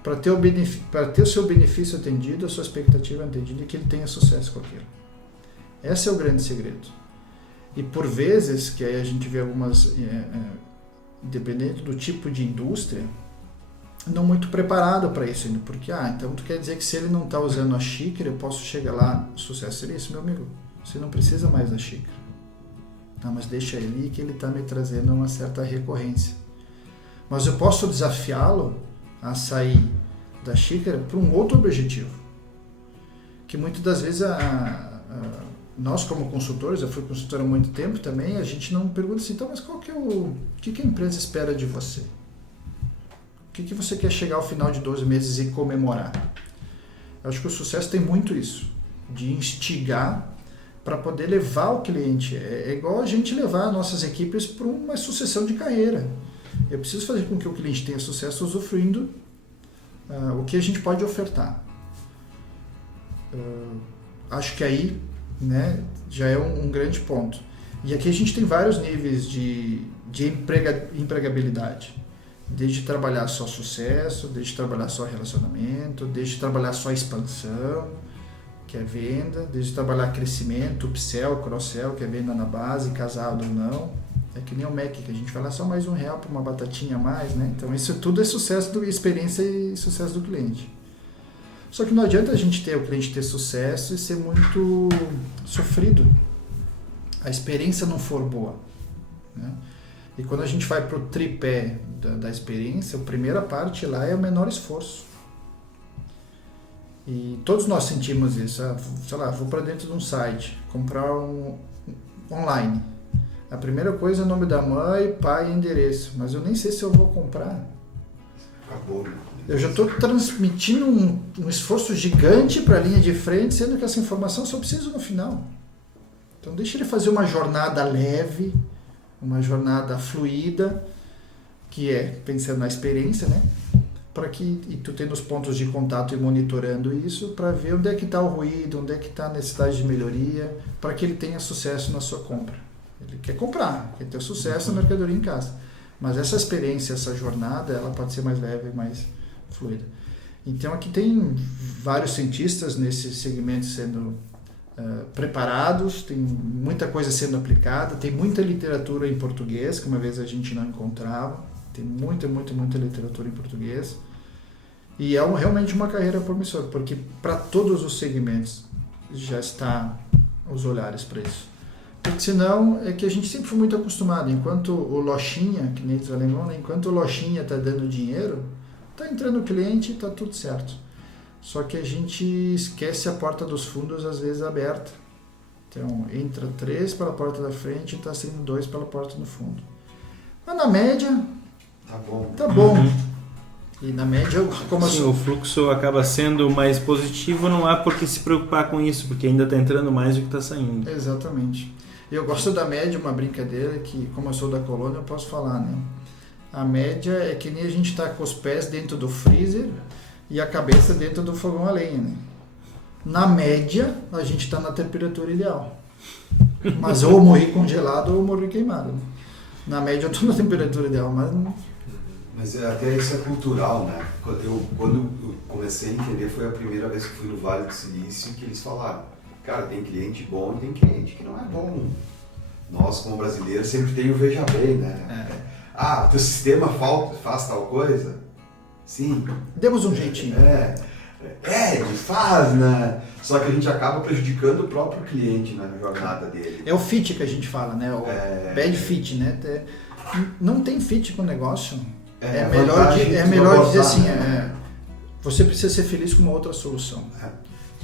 para ter o seu benefício atendido, a sua expectativa atendida e que ele tenha sucesso com aquilo. Esse é o grande segredo. E por vezes, que aí a gente vê algumas, independente do tipo de indústria, não muito preparado para isso ainda, porque, então tu quer dizer que se ele não está usando a xícara, eu posso chegar lá, sucesso seria isso, meu amigo, você não precisa mais da xícara. Mas deixa ele que ele está me trazendo uma certa recorrência. Mas eu posso desafiá-lo a sair da xícara para um outro objetivo, que muitas das vezes nós como consultores, eu fui consultor há muito tempo também, a gente não pergunta assim, então, mas qual que é o que a empresa espera de você? O que você quer chegar ao final de 12 meses e comemorar? Eu acho que o sucesso tem muito isso, de instigar para poder levar o cliente. É igual a gente levar nossas equipes para uma sucessão de carreira. Eu preciso fazer com que o cliente tenha sucesso usufruindo o que a gente pode ofertar. Acho que aí, né, já é um grande ponto. E aqui a gente tem vários níveis de empregabilidade. Desde trabalhar só sucesso, desde trabalhar só relacionamento, desde trabalhar só expansão, que é venda, desde trabalhar crescimento, upsell, cross-sell, que é venda na base, casado ou não. É que nem o Mac, que a gente fala só mais R$1 para uma batatinha a mais, né? Então isso tudo é sucesso experiência e sucesso do cliente. Só que não adianta o cliente ter sucesso e ser muito sofrido. A experiência não for boa, né? E quando a gente vai para o tripé da experiência, a primeira parte lá é o menor esforço. E todos nós sentimos isso. Sei lá, vou para dentro de um site, comprar online. A primeira coisa é o nome da mãe, pai e endereço. Mas eu nem sei se eu vou comprar. Acabou. Eu já estou transmitindo um esforço gigante para a linha de frente, sendo que essa informação eu só preciso no final. Então deixa ele fazer uma jornada leve, uma jornada fluida, que é pensando na experiência, né? E tu tendo os pontos de contato e monitorando isso, para ver onde é que está o ruído, onde é que está a necessidade de melhoria, para que ele tenha sucesso na sua compra. Ele quer comprar, quer ter sucesso na mercadoria em casa. Mas essa experiência, essa jornada, ela pode ser mais leve, mais fluida. Então aqui tem vários cientistas nesse segmento sendo preparados, tem muita coisa sendo aplicada, tem muita literatura em português, que uma vez a gente não encontrava, tem muita literatura em português, e é realmente uma carreira promissora, porque para todos os segmentos já está os olhares para isso. Porque senão é que a gente sempre foi muito acostumado, enquanto o lojinha, que nem diz o alemão, né? Enquanto o lojinha está dando dinheiro, está entrando o cliente e está tudo certo. Só que a gente esquece a porta dos fundos às vezes aberta. Então entra 3 pela porta da frente e está saindo 2 pela porta do fundo. Mas na média tá bom. E na média, o fluxo acaba sendo mais positivo, não há por que se preocupar com isso, porque ainda está entrando mais do que está saindo. Exatamente. Eu gosto da média, uma brincadeira que, como eu sou da colônia, eu posso falar, né? A média é que nem a gente está com os pés dentro do freezer e a cabeça dentro do fogão a lenha, né? Na média, a gente está na temperatura ideal. Mas ou eu morri congelado ou eu morri queimado. Na média eu estou na temperatura ideal, mas... Mas até isso é cultural, né? Quando eu comecei a entender, foi a primeira vez que fui no Vale do Silício que eles falaram, cara, tem cliente bom e tem cliente que não é bom. Nós, como brasileiros, sempre tem o veja bem, né? Teu sistema faz tal coisa? Sim. Demos um jeitinho. Ele faz, né? Só que a gente acaba prejudicando o próprio cliente, né, na jornada dele. É o fit que a gente fala, né? O bad fit, né? Não tem fit com o negócio. É melhor dizer assim, você precisa ser feliz com uma outra solução.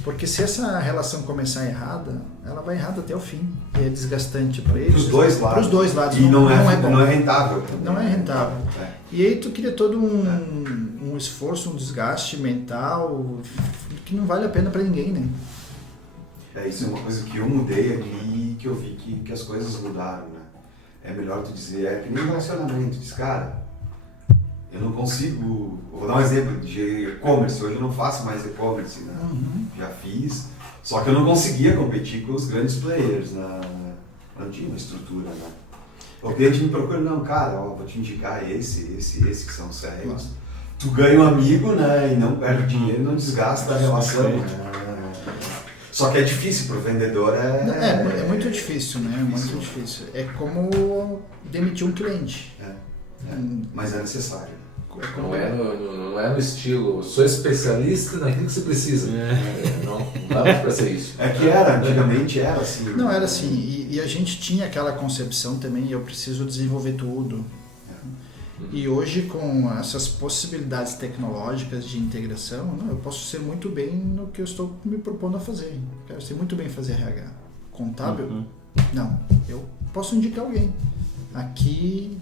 Porque se essa relação começar errada, ela vai errada até o fim. E é desgastante para eles. Para os dois lados. E não é bom. Não é rentável. Não é rentável. E aí tu cria todo um esforço, um desgaste mental que não vale a pena para ninguém, né? Isso é uma coisa que eu mudei aqui e que eu vi que as coisas mudaram, né? É melhor tu dizer, é que nem relacionamento. Diz, cara, eu não consigo... Vou dar um exemplo de e-commerce. Hoje eu não faço mais e-commerce, né? Já fiz. Só que eu não conseguia competir com os grandes players, né? Não tinha uma estrutura, né? O cliente me procura, não, cara, vou te indicar esse que são sérios. Tu ganha um amigo, né? E não perde dinheiro, não desgasta a relação. Né? Só que é difícil pro vendedor. É muito difícil, né? É muito difícil. É como demitir um cliente. Mas é necessário. Não é no estilo, sou especialista naquilo que você precisa. Não dá mais pra ser isso. Antigamente era assim. Não, era assim. E a gente tinha aquela concepção também, eu preciso desenvolver tudo. E hoje, com essas possibilidades tecnológicas de integração, eu posso ser muito bem no que eu estou me propondo a fazer. Quero ser muito bem fazer RH. Contábil? Não. Eu posso indicar alguém. Aqui...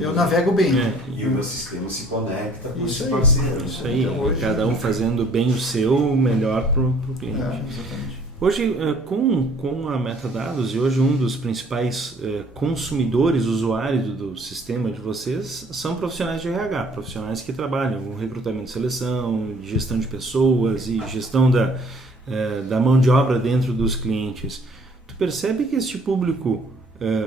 eu navego bem. E o meu sistema se conecta com esse parceiro. Isso aí, então, hoje, cada um fazendo bem o seu, o melhor para o cliente. Exatamente. Hoje, com a Metadados, e hoje um dos principais consumidores, usuários do sistema de vocês, são profissionais de RH, profissionais que trabalham com recrutamento e seleção, gestão de pessoas e gestão da mão de obra dentro dos clientes. Tu percebe que este público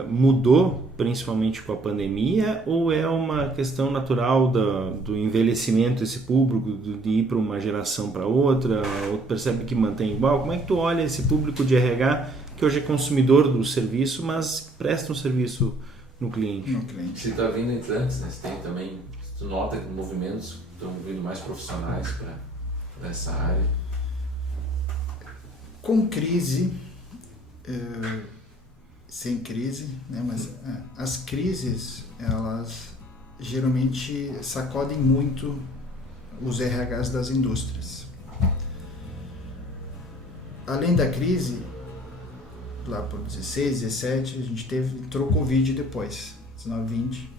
mudou principalmente com a pandemia, ou é uma questão natural do envelhecimento desse público, de ir para uma geração para outra, ou percebe que mantém igual? Como é que tu olha esse público de RH que hoje é consumidor do serviço, mas presta um serviço no cliente? Se está vindo entrantes, né? Se tem também, tu nota que movimentos estão vindo mais profissionais para essa área? Com crise... sem crise, né? Mas as crises, elas geralmente sacodem muito os RHs das indústrias. Além da crise, lá por 16, 17, a gente entrou Covid depois, 19, 20,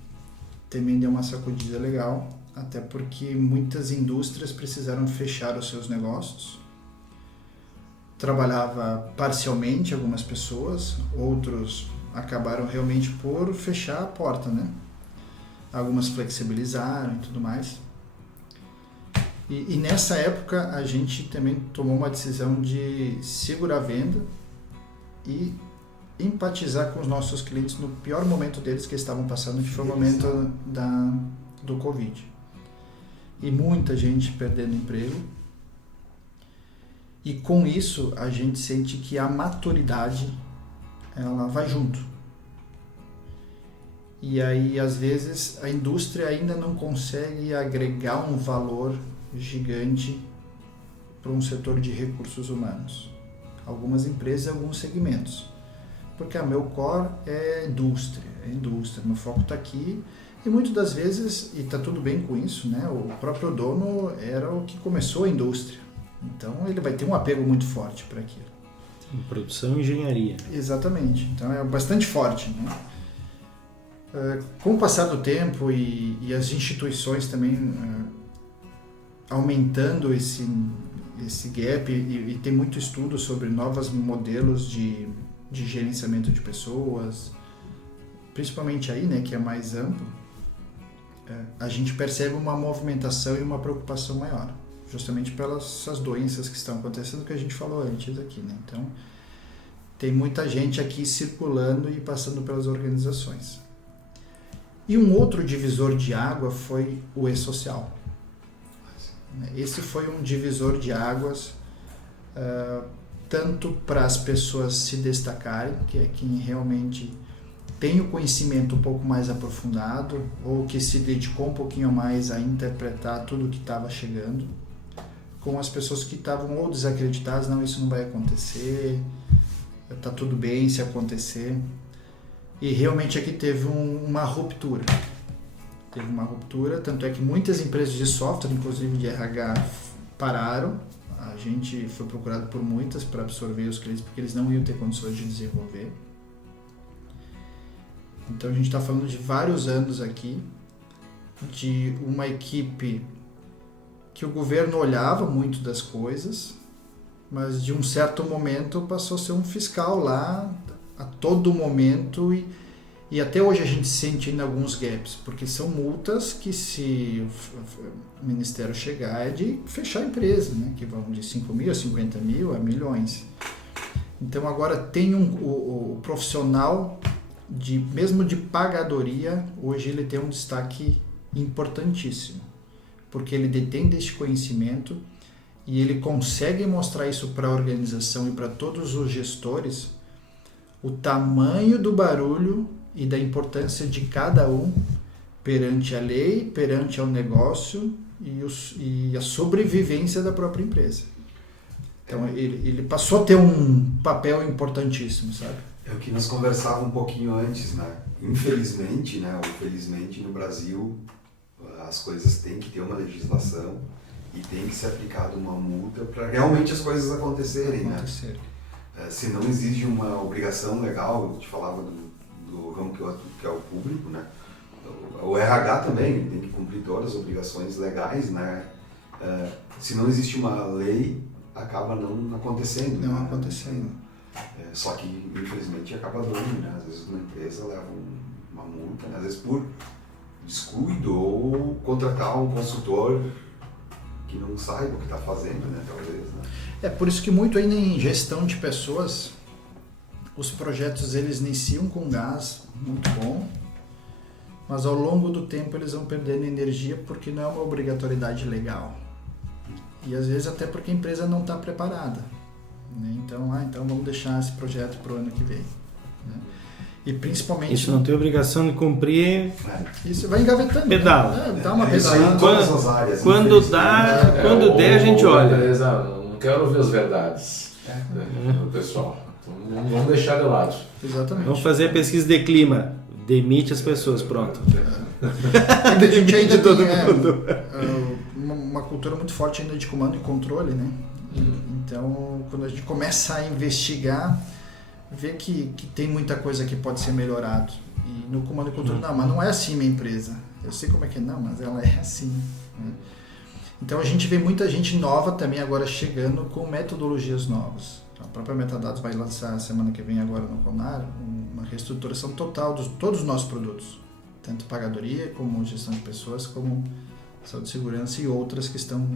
também deu uma sacudida legal, até porque muitas indústrias precisaram fechar os seus negócios. Trabalhava parcialmente algumas pessoas, outros acabaram realmente por fechar a porta, né? Algumas flexibilizaram e tudo mais. E nessa época a gente também tomou uma decisão de segurar a venda e empatizar com os nossos clientes no pior momento deles que estavam passando, que foi o momento do Covid. E muita gente perdendo emprego. E com isso a gente sente que a maturidade ela vai junto. E aí às vezes a indústria ainda não consegue agregar um valor gigante para um setor de recursos humanos. Algumas empresas e alguns segmentos. Porque meu core é indústria, meu foco está aqui. E muitas das vezes, e está tudo bem com isso, né? O próprio dono era o que começou a indústria. Então ele vai ter um apego muito forte para aquilo. Produção e engenharia. Exatamente. Então é bastante forte, né? Com o passar do tempo e as instituições também aumentando esse gap e tem muito estudo sobre novos modelos de gerenciamento de pessoas, principalmente aí, né, que é mais amplo, a gente percebe uma movimentação e uma preocupação maior. justamente pelas essas doenças que estão acontecendo, que a gente falou antes aqui, né? Então, tem muita gente aqui circulando e passando pelas organizações. E um outro divisor de água foi o e-social. Esse foi um divisor de águas, tanto para as pessoas se destacarem, que é quem realmente tem o conhecimento um pouco mais aprofundado, ou que se dedicou um pouquinho mais a interpretar tudo que estava chegando, com as pessoas que estavam ou desacreditadas, não, isso não vai acontecer, está tudo bem se acontecer. E realmente aqui teve uma ruptura. Teve uma ruptura, tanto é que muitas empresas de software, inclusive de RH, pararam. A gente foi procurado por muitas para absorver os clientes, porque eles não iam ter condições de desenvolver. Então a gente está falando de vários anos aqui, de uma equipe que o governo olhava muito das coisas, mas de um certo momento passou a ser um fiscal lá a todo momento, e até hoje a gente sente ainda alguns gaps, porque são multas que, se o Ministério chegar, é de fechar a empresa, né? Que vão de 5 mil a 50 mil a milhões. Então agora tem o profissional, mesmo de pagadoria, hoje ele tem um destaque importantíssimo, porque ele detém deste conhecimento e ele consegue mostrar isso para a organização e para todos os gestores, o tamanho do barulho e da importância de cada um perante a lei, perante ao negócio e a sobrevivência da própria empresa. Então ele passou a ter um papel importantíssimo, sabe? É o que nós conversávamos um pouquinho antes, né? Infelizmente, né, ou felizmente, no Brasil, as coisas têm que ter uma legislação e tem que ser aplicada uma multa para realmente as coisas acontecerem, né? Se não exige uma obrigação legal, eu te falava do ramo que eu atuo, que é o público, né? O RH também tem que cumprir todas as obrigações legais, né? Se não existe uma lei, acaba não acontecendo. Não né? acontecendo. Só que, infelizmente, acaba dando, né? Às vezes uma empresa leva uma multa, né? Às vezes por descuido ou contratar um consultor que não saiba o que está fazendo, né? Talvez, né? É por isso que muito ainda em gestão de pessoas, os projetos eles iniciam com gás muito bom, mas ao longo do tempo eles vão perdendo energia porque não é uma obrigatoriedade legal. E às vezes até porque a empresa não está preparada. Né? Então vamos deixar esse projeto para o ano que vem. Né? E principalmente... Isso não tem obrigação de cumprir... Isso vai engavetando. Pedala. Né? Dá uma Isso aí pedalada. em todas as áreas. Quando der, a gente olha. Beleza, não quero ouvir as verdades do pessoal. Então, vamos deixar de lado. Exatamente. Vamos fazer a pesquisa de clima. Demite as pessoas, pronto. A gente ainda todo tem mundo. uma cultura muito forte ainda de comando e controle, né? Então, quando a gente começa a investigar, vê que tem muita coisa que pode ser melhorado. E no comando e controle, não, mas não é assim minha empresa. Eu sei como é que é, não, mas ela é assim. Né? Então a gente vê muita gente nova também agora chegando com metodologias novas. A própria Metadados vai lançar semana que vem agora no Conar uma reestruturação total de todos os nossos produtos. Tanto pagadoria, como gestão de pessoas, como saúde e segurança e outras que estão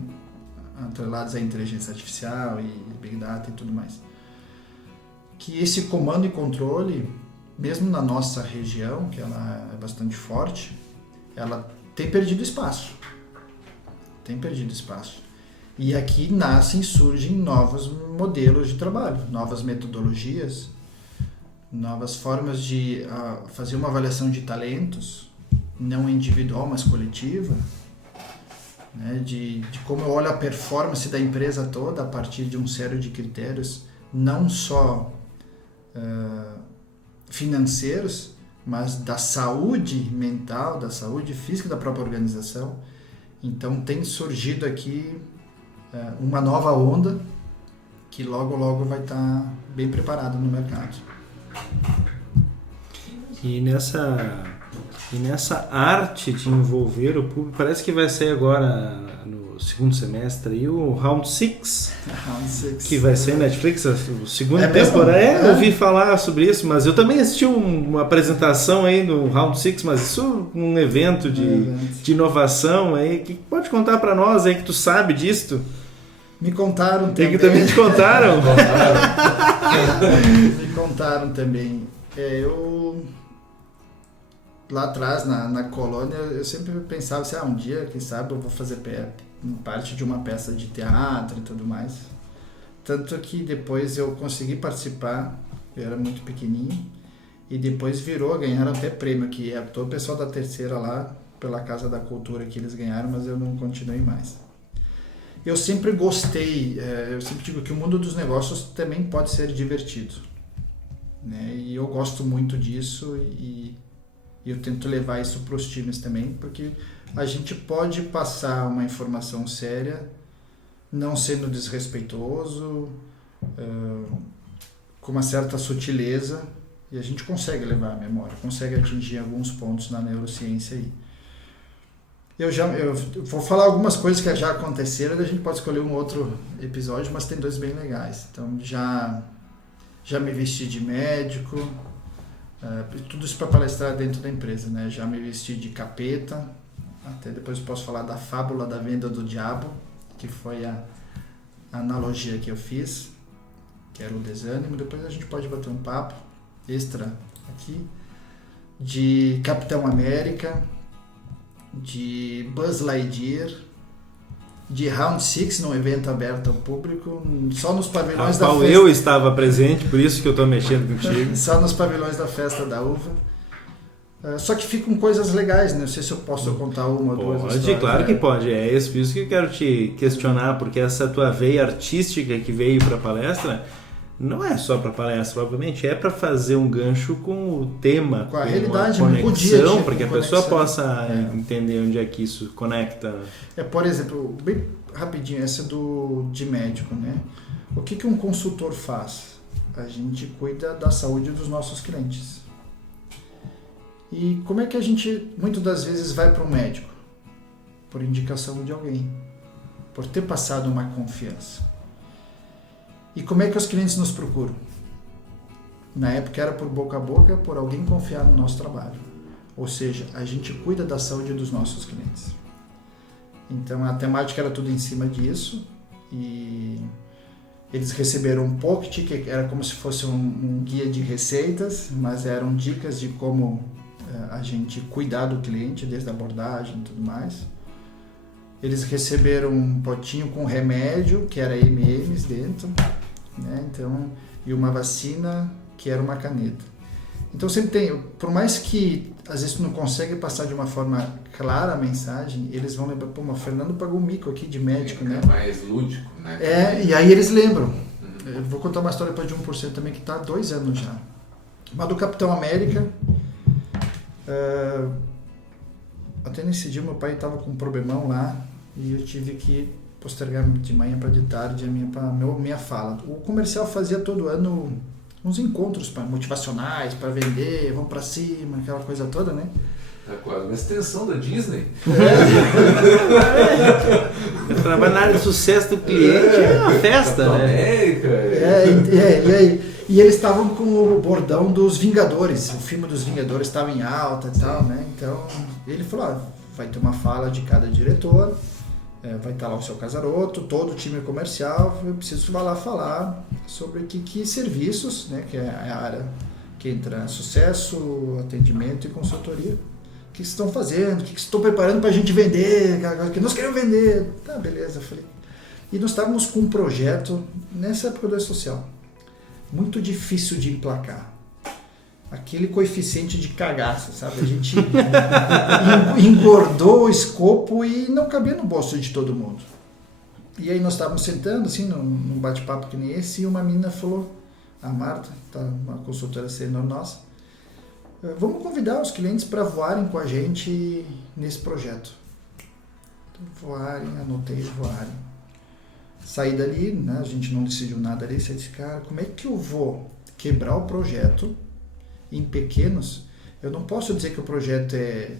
atreladas à inteligência artificial e Big Data e tudo mais. Que esse comando e controle, mesmo na nossa região, que ela é bastante forte, ela tem perdido espaço. E aqui nascem e surgem novos modelos de trabalho, novas metodologias, novas formas de fazer uma avaliação de talentos, não individual, mas coletiva, né? de como eu olho a performance da empresa toda a partir de um série de critérios, não só financeiros, mas da saúde mental, da saúde física da própria organização. Então tem surgido aqui uma nova onda que logo vai estar bem preparada no mercado. E nessa arte de envolver o público, parece que vai sair agora, segundo semestre aí o Round 6, Round Six. que vai ser Netflix, a segunda É mesmo? temporada. Eu É. ouvi falar sobre isso, mas eu também assisti uma apresentação aí do Round 6, mas isso um evento de inovação aí. O que pode contar para nós aí que tu sabe disso? Me contaram Tem que também. também te contaram. Me contaram também. Eu lá atrás, na colônia, eu sempre pensava assim, um dia, quem sabe, eu vou fazer parte de uma peça de teatro e tudo mais. Tanto que depois eu consegui participar, eu era muito pequenininho, e depois ganharam até prêmio, que é todo o pessoal da terceira lá, pela Casa da Cultura que eles ganharam, mas eu não continuei mais. Eu sempre gostei, eu sempre digo que o mundo dos negócios também pode ser divertido, né? E eu gosto muito disso e eu tento levar isso para os times também, porque a gente pode passar uma informação séria, não sendo desrespeitoso, com uma certa sutileza, e a gente consegue levar a memória, consegue atingir alguns pontos na neurociência aí. Eu vou falar algumas coisas que já aconteceram, a gente pode escolher um outro episódio, mas tem 2 bem legais. Então já me vesti de médico, tudo isso para palestrar dentro da empresa, né? Já me vesti de capeta, até depois eu posso falar da fábula da venda do diabo, que foi a analogia que eu fiz, que era o desânimo. Depois a gente pode bater um papo extra aqui, de Capitão América, de Buzz Lightyear, de Round 6 num evento aberto ao público, só nos pavilhões da festa. Eu estava presente, por isso que eu estou mexendo contigo. Só nos pavilhões da Festa da Uva. Só que ficam coisas legais, né? Não sei se eu posso contar uma ou duas histórias. Pode, claro né? que pode. É isso que eu quero te questionar, porque essa tua veia artística que veio para a palestra não é só para palestra, obviamente, é para fazer um gancho com o tema, com a realidade, uma com o conexão, dia a dia, para que a com pessoa conexão. possa entender onde é que isso conecta. Por exemplo, bem rapidinho, essa de médico, né? O que um consultor faz? A gente cuida da saúde dos nossos clientes. E como é que a gente, muitas das vezes, vai para um médico? Por indicação de alguém, por ter passado uma confiança. E como é que os clientes nos procuram? Na época era por boca a boca, por alguém confiar no nosso trabalho. Ou seja, a gente cuida da saúde dos nossos clientes. Então a temática era tudo em cima disso, e eles receberam um pocket que era como se fosse um guia de receitas, mas eram dicas de como a gente cuidar do cliente, desde a abordagem e tudo mais. Eles receberam um potinho com remédio, que era M&M's dentro, né? Então, e uma vacina, que era uma caneta. Então sempre tem, por mais que às vezes tu não consegue passar de uma forma clara a mensagem, eles vão lembrar, o Fernando pagou um mico aqui de médico, né? É mais lúdico, né? E aí eles lembram. Eu vou contar uma história depois de 1% também, que está há 2 anos já. Uma do Capitão América. Até nesse dia meu pai estava com um problemão lá, e eu tive que postergar de manhã para de tarde a minha fala. O comercial fazia todo ano uns encontros motivacionais para vender, vamos para cima, aquela coisa toda, né? É quase uma extensão da Disney. Eu trabalho na área de sucesso do cliente, é uma festa, né? América. E eles estavam com o bordão dos Vingadores, o filme dos Vingadores estava em alta e tal, né? Então ele falou, vai ter uma fala de cada diretor, vai estar lá o seu Casaroto, todo o time comercial, eu preciso lá falar sobre que serviços, né, que é a área que entra sucesso, atendimento e consultoria. O que estão fazendo, o que estão preparando para a gente vender, que nós queremos vender. Tá, beleza, eu falei. E nós estávamos com um projeto, nessa época do social, muito difícil de emplacar. Aquele coeficiente de cagaço, sabe? A gente engordou o escopo e não cabia no bolso de todo mundo. E aí nós estávamos sentando, assim, num bate-papo que nem esse, e uma menina falou, a Marta, tá, uma consultora sênior nossa, vamos convidar os clientes para voarem com a gente nesse projeto. Então, voarem, anotei, voarem. Saí dali, né, a gente não decidiu nada ali, você disse, cara, como é que eu vou quebrar o projeto em pequenos? Eu não posso dizer que o projeto é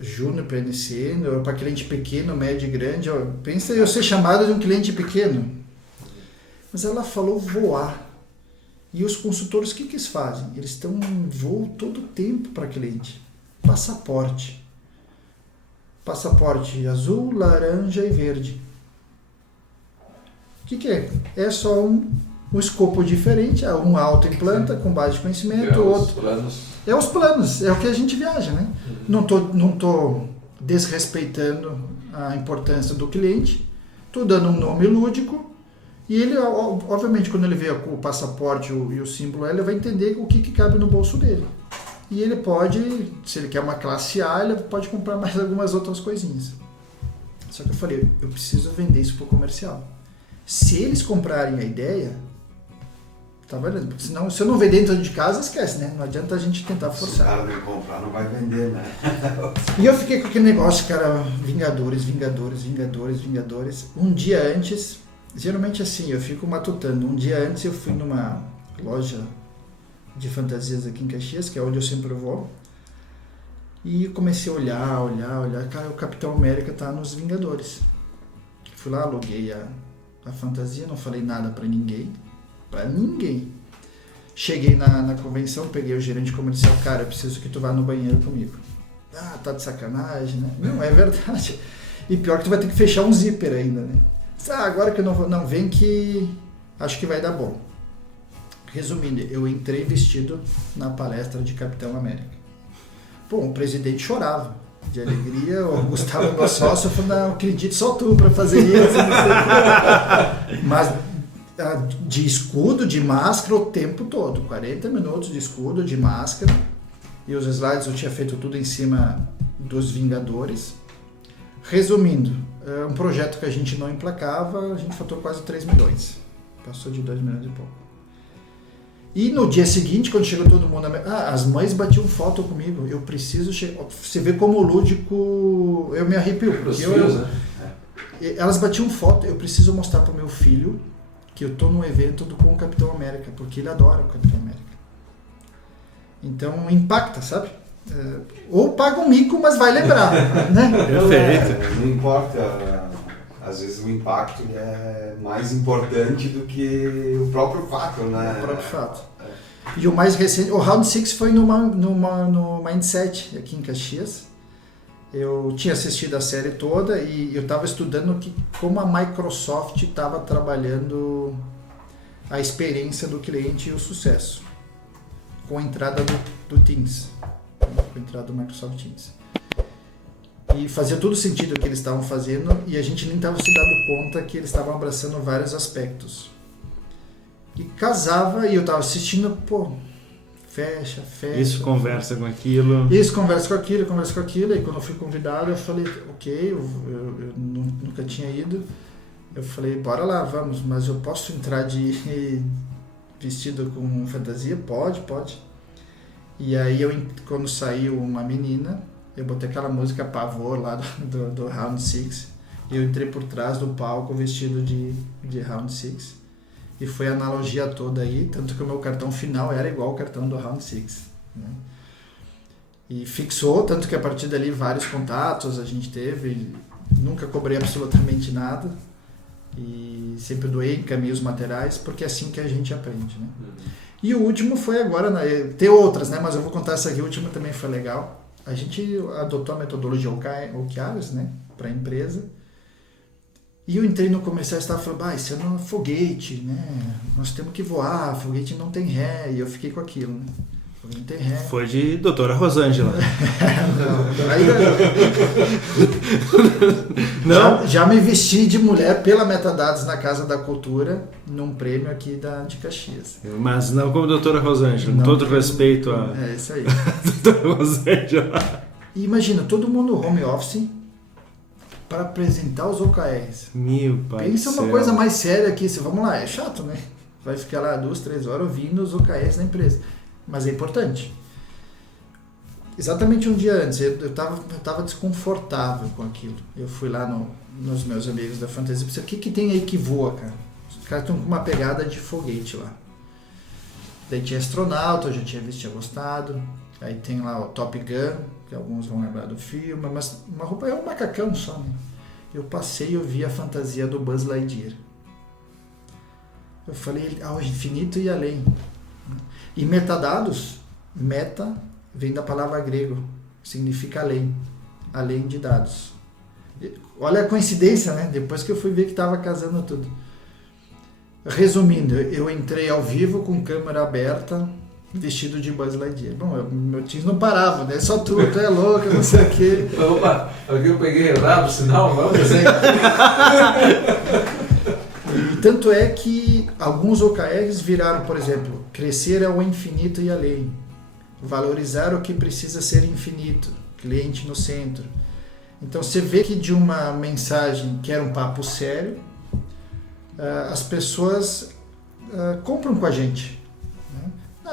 júnior para iniciante, ou para cliente pequeno, médio e grande. Pensa eu ser chamado de um cliente pequeno. Mas ela falou voar. E os consultores, o que eles fazem? Eles estão em voo todo o tempo para cliente. Passaporte. Passaporte azul, laranja e verde. O que é? É só um escopo diferente. Um autoimplanta com base de conhecimento, outro... É os planos, é o que a gente viaja, né? Não tô desrespeitando a importância do cliente, tô dando um nome lúdico e ele, obviamente, quando ele vê o passaporte e o símbolo, ele vai entender o que cabe no bolso dele. E ele pode, se ele quer uma classe A, ele pode comprar mais algumas outras coisinhas. Só que eu falei, eu preciso vender isso pro comercial. Se eles comprarem a ideia... Tá valendo, porque senão, se eu não vender dentro de casa, esquece, né? Não adianta a gente tentar forçar. Se o cara não comprar, não vai vender, né? E eu fiquei com aquele negócio, cara, Vingadores. Um dia antes, geralmente assim, eu fico matutando. Um dia antes eu fui numa loja de fantasias aqui em Caxias, que é onde eu sempre vou, e comecei a olhar. Cara, o Capitão América tá nos Vingadores. Fui lá, aluguei a fantasia, não falei nada pra ninguém. Cheguei na convenção, peguei o gerente comercial, cara, eu preciso que tu vá no banheiro comigo. Ah, tá de sacanagem, né? Não, é verdade. E pior que tu vai ter que fechar um zíper ainda, né? Agora que eu não vou, não, vem que acho que vai dar bom. Resumindo, eu entrei vestido na palestra de Capitão América. Pô, o presidente chorava de alegria, o Gustavo, meu sócio, falou, não, acredito só tu pra fazer isso. Mas... de escudo, de máscara o tempo todo, 40 minutos de escudo, de máscara, e os slides eu tinha feito tudo em cima dos Vingadores. Resumindo, um projeto que a gente não emplacava, a gente faturou quase 3 milhões, passou de 2 milhões e pouco. E no dia seguinte, quando chegou todo mundo, as mães batiam foto comigo, eu preciso você vê como o lúdico, eu me arrepio, porque elas batiam foto, eu preciso mostrar para o meu filho que eu tô num evento com o Capitão América, porque ele adora o Capitão América. Então impacta, sabe? Ou paga um mico, mas vai lembrar, né? Perfeito. Não importa, às vezes o impacto é mais importante do que o próprio fato, né? O próprio fato. E o mais recente, o Round 6 foi no Mindset, aqui em Caxias. Eu tinha assistido a série toda e eu estava estudando como a Microsoft estava trabalhando a experiência do cliente e o sucesso com a entrada do Teams, com a entrada do Microsoft Teams. E fazia todo sentido o que eles estavam fazendo e a gente nem estava se dando conta que eles estavam abraçando vários aspectos. E casava e eu estava assistindo, pô... Fecha. Isso conversa com aquilo. Isso conversa com aquilo. E quando eu fui convidado, eu falei, ok, eu nunca tinha ido. Eu falei, bora lá, vamos, mas eu posso entrar de vestido com fantasia? Pode. E aí, quando saiu uma menina, eu botei aquela música Pavor lá do Round 6. E eu entrei por trás do palco vestido de Round 6. E foi a analogia toda aí, tanto que o meu cartão final era igual ao cartão do Round 6. Né? E fixou, tanto que a partir dali vários contatos a gente teve, nunca cobrei absolutamente nada. E sempre doei, encaminhei os materiais, porque é assim que a gente aprende. Né? E o último foi agora, tem outras, né? Mas eu vou contar essa aqui, a última também foi legal. A gente adotou a metodologia OKRs, né? Para a empresa. E eu entrei no comercial e estava falando, isso é um foguete, né? Nós temos que voar, foguete não tem ré. E eu fiquei com aquilo, né? Foguete não tem ré. Foi de doutora Rosângela. Não. Já me vesti de mulher pela Metadados na Casa da Cultura, num prêmio aqui de Caxias. Mas não como doutora Rosângela, com todo respeito a... É isso aí. doutora Rosângela. E imagina, todo mundo home office... para apresentar os OKRs. Meu pai. Pensa uma coisa mais séria aqui. Vamos lá, é chato, né? Vai ficar lá 2-3 horas ouvindo os OKRs da empresa. Mas é importante. Exatamente um dia antes, eu tava desconfortável com aquilo. Eu fui lá nos meus amigos da fantasia e pensei, o que tem aí que voa, cara? Os caras estão com uma pegada de foguete lá. Daí tinha astronauta, eu já tinha visto, tinha gostado. Aí tem lá o Top Gun, que alguns vão lembrar do filme, mas uma roupa é um macacão só, né? Eu passei e eu vi a fantasia do Buzz Lightyear. Eu falei ao infinito e além. E metadados, meta vem da palavra grego, significa além de dados. Olha a coincidência, né? Depois que eu fui ver que estava casando tudo. Resumindo, eu entrei ao vivo com câmera aberta, vestido de Buzz Lightyear. Bom, meu tio não parava, né? Só tu é louca, não sei o quê. Opa, aqui eu peguei errado o sinal, vamos dizer. E tanto é que alguns OKRs viraram, por exemplo, crescer ao infinito e além, valorizar o que precisa ser infinito, cliente no centro. Então você vê que de uma mensagem que era um papo sério, as pessoas compram com a gente.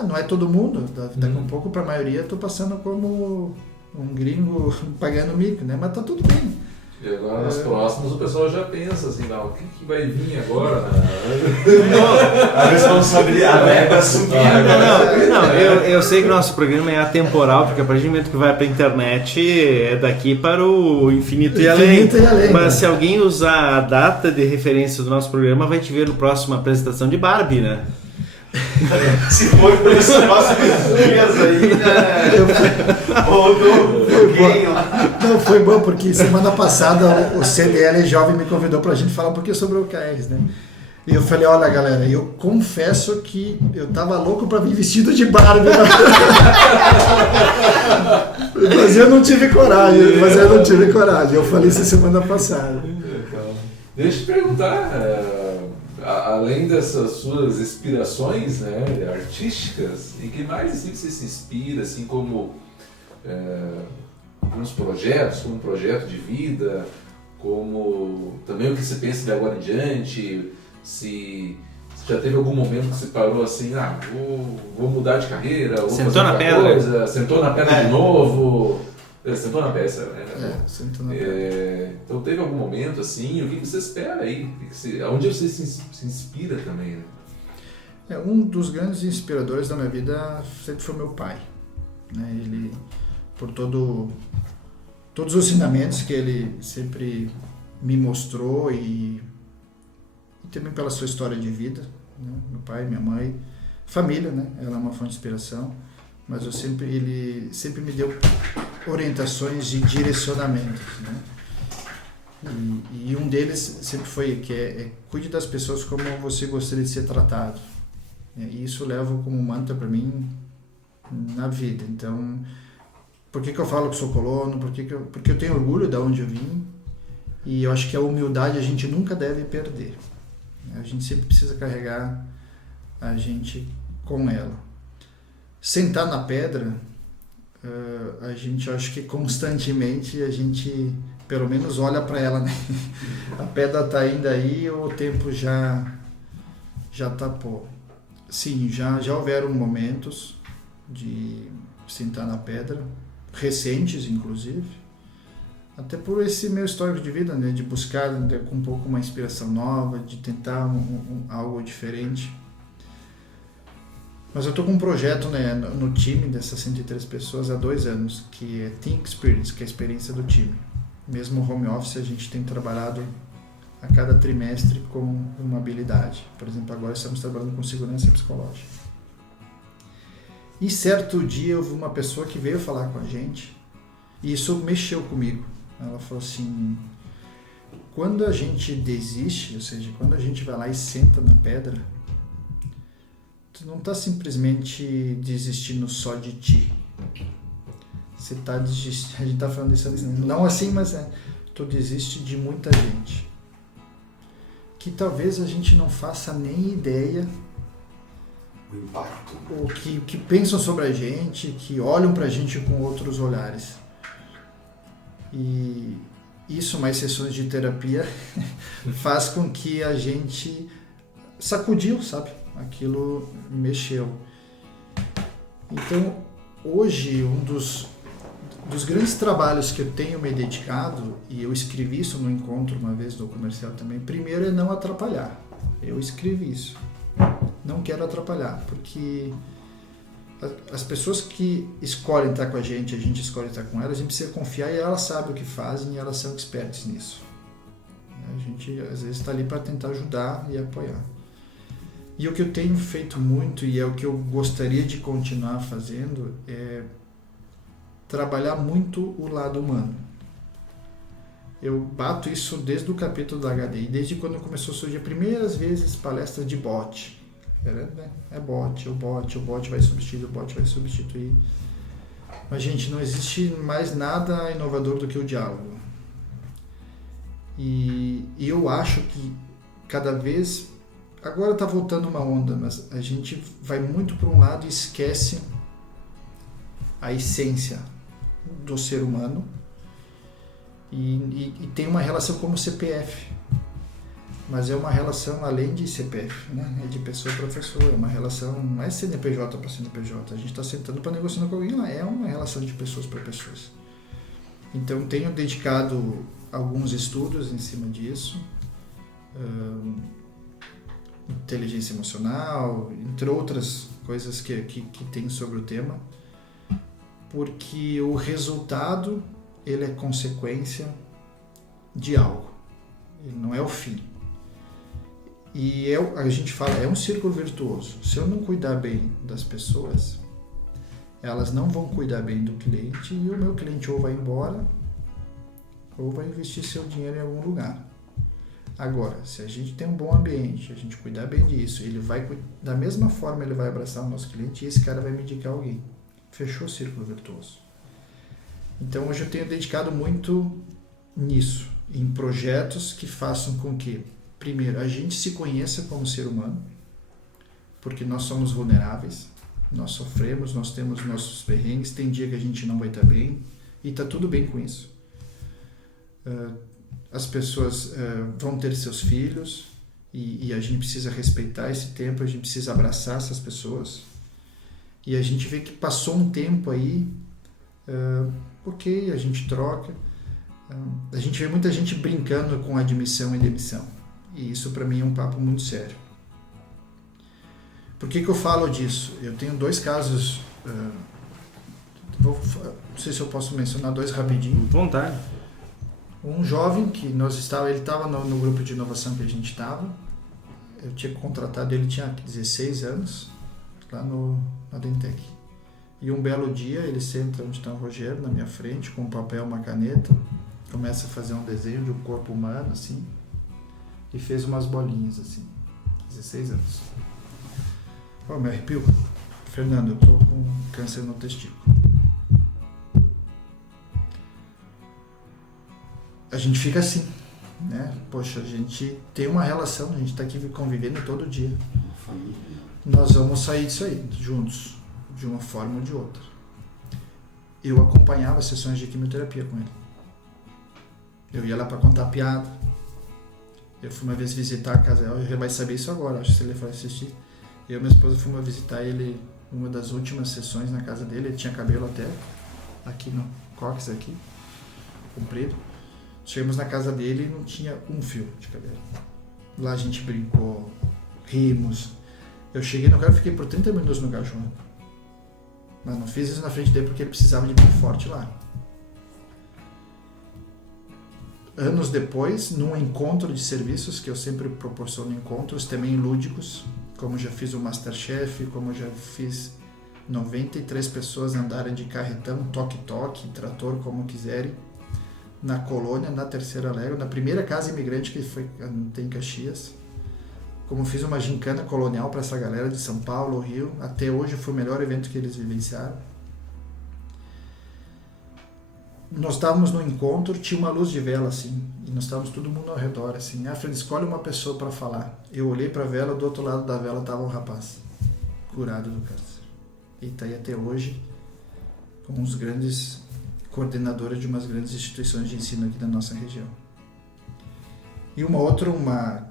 Não é todo mundo, daqui a pouco para a maioria estou passando como um gringo pagando mico, né? Mas tá tudo bem. E agora nas próximas o pessoal já pensa assim, não, o que vai vir agora? A responsabilidade é para subir. Eu sei que o nosso programa é atemporal, porque a partir do momento que vai para a internet é daqui para o infinito e além. Mas se alguém usar a data de referência do nosso programa, vai te ver no próximo apresentação de Barbie, né? Se for por esses próximos dias aí, né? Não, foi bom, porque semana passada o CDL Jovem me convidou pra gente falar um pouquinho sobre o OKRs, né? E eu falei, olha galera, eu confesso que eu tava louco pra vir vestido de Barbie. Mas eu não tive coragem, Eu falei isso semana passada. Deixa eu te perguntar, além dessas suas inspirações, né, artísticas, e que mais assim, você se inspira, assim como nos projetos, como um projeto de vida, como também o que você pensa de agora em diante, se já teve algum momento que você parou assim, vou mudar de carreira, vou sentou fazer na outra pedra, coisa, sentou na pedra de sentou na peça, né? Sentou na pedra. Então teve algum momento assim, o que você espera aí? Onde você se inspira também, né? Um dos grandes inspiradores da minha vida sempre foi meu pai, né? Ele, por todos os ensinamentos que ele sempre me mostrou e também pela sua história de vida, né? Meu pai, minha mãe, família, né? Ela é uma fonte de inspiração, mas ele sempre me deu orientações de direcionamento, né? E um deles sempre foi que cuide das pessoas como você gostaria de ser tratado. E isso leva como mantra para mim na vida. Então, por que eu falo que sou colono? Porque eu tenho orgulho de onde eu vim, e eu acho que a humildade a gente nunca deve perder. A gente sempre precisa carregar a gente com ela. Sentar na pedra, a gente, acho que constantemente a gente pelo menos olha para ela, né? A pedra tá ainda aí, o tempo já tapou. Sim, já houveram momentos de sentar na pedra, recentes inclusive, até por esse meu histórico de vida, né? De buscar com um pouco uma inspiração nova, de tentar algo diferente. Mas eu estou com um projeto, né, no time dessas 103 pessoas há 2 anos, que é Team Experience, que é a experiência do time. Mesmo home office, a gente tem trabalhado a cada trimestre com uma habilidade. Por exemplo, agora estamos trabalhando com segurança psicológica. E certo dia eu vi uma pessoa que veio falar com a gente, e isso mexeu comigo. Ela falou assim, quando a gente desiste, ou seja, quando a gente vai lá e senta na pedra, tu não está simplesmente desistindo só de ti. Você está desistindo, a gente está falando isso não assim, mas tu desiste de muita gente. Que talvez a gente não faça nem ideia o impacto. Ou que pensam sobre a gente, que olham pra gente com outros olhares. E isso, mais sessões de terapia, faz com que a gente sacudiu, sabe? Aquilo mexeu. Então, hoje, um dos grandes trabalhos que eu tenho me dedicado, e eu escrevi isso no encontro uma vez do comercial também, primeiro é não atrapalhar. Eu escrevi isso. Não quero atrapalhar, porque As pessoas que escolhem estar com a gente escolhe estar com elas, a gente precisa confiar e elas sabem o que fazem e elas são expertas nisso. A gente às vezes está ali para tentar ajudar e apoiar. E o que eu tenho feito muito e é o que eu gostaria de continuar fazendo é trabalhar muito o lado humano. Eu bato isso desde o capítulo da HDI, desde quando começou a surgir primeiras vezes palestras de bot. É bot, o bot vai substituir. Mas, gente, não existe mais nada inovador do que o diálogo. E eu acho que cada vez... Agora está voltando uma onda, mas a gente vai muito para um lado e esquece a essência do ser humano e tem uma relação como CPF. Mas é uma relação além de CPF, né? É de pessoa para pessoa, é uma relação, não é CNPJ para CNPJ, a gente está sentando para negociar com alguém, é uma relação de pessoas para pessoas. Então tenho dedicado alguns estudos em cima disso, inteligência emocional, entre outras coisas que tem sobre o tema, porque o resultado ele é consequência de algo, ele não é o fim. E a gente fala, é um círculo virtuoso. Se eu não cuidar bem das pessoas, elas não vão cuidar bem do cliente e o meu cliente ou vai embora ou vai investir seu dinheiro em algum lugar. Agora, se a gente tem um bom ambiente, a gente cuidar bem disso, ele vai, da mesma forma ele vai abraçar o nosso cliente e esse cara vai me indicar alguém. Fechou o círculo virtuoso. Então hoje eu tenho dedicado muito nisso, em projetos que façam com que primeiro, a gente se conheça como ser humano, porque nós somos vulneráveis, nós sofremos, nós temos nossos perrengues, tem dia que a gente não vai estar bem, e está tudo bem com isso. As pessoas vão ter seus filhos, e a gente precisa respeitar esse tempo, a gente precisa abraçar essas pessoas, e a gente vê que passou um tempo aí, ok, a gente troca, a gente vê muita gente brincando com admissão e demissão. E isso para mim é um papo muito sério. Por que eu falo disso? Eu tenho 2 casos, não sei se eu posso mencionar 2 rapidinho. Vontade. Um jovem que ele estava no grupo de inovação que a gente estava, eu tinha contratado ele, tinha 16 anos, lá na Dentec. E um belo dia ele senta onde está o Rogério, na minha frente, com um papel, uma caneta, começa a fazer um desenho de um corpo humano, assim, e fez umas bolinhas assim, 16 anos. Me arrepio. Fernando, eu tô com câncer no testículo. A gente fica assim, né? Poxa, a gente tem uma relação, a gente tá aqui convivendo todo dia. Nós vamos sair disso aí, juntos, de uma forma ou de outra. Eu acompanhava sessões de quimioterapia com ele. Eu ia lá para contar piada. Eu fui uma vez visitar a casa dela, ele vai saber isso agora, acho que se ele for assistir. Eu e minha esposa fomos visitar ele uma das últimas sessões na casa dele, ele tinha cabelo até aqui no cóccix, aqui, comprido. Chegamos na casa dele e não tinha um fio de cabelo. Lá a gente brincou, rimos. Eu cheguei no carro e fiquei por 30 minutos no carro chorando. Mas não fiz isso na frente dele porque ele precisava de mim forte lá. Anos depois, num encontro de serviços, que eu sempre proporciono encontros, também lúdicos, como já fiz o Masterchef, como já fiz 93 pessoas andarem de carretão, toque-toque, trator, como quiserem, na colônia, na Terceira Légua, na primeira casa imigrante que tem em Caxias, como fiz uma gincana colonial para essa galera de São Paulo, Rio, até hoje foi o melhor evento que eles vivenciaram. Nós estávamos no encontro, tinha uma luz de vela assim, e nós estávamos todo mundo ao redor assim. Fred, escolhe uma pessoa para falar. Eu olhei para a vela, do outro lado da vela estava um rapaz curado do câncer. E está aí até hoje como uns grandes coordenadores de umas grandes instituições de ensino aqui da nossa região. E uma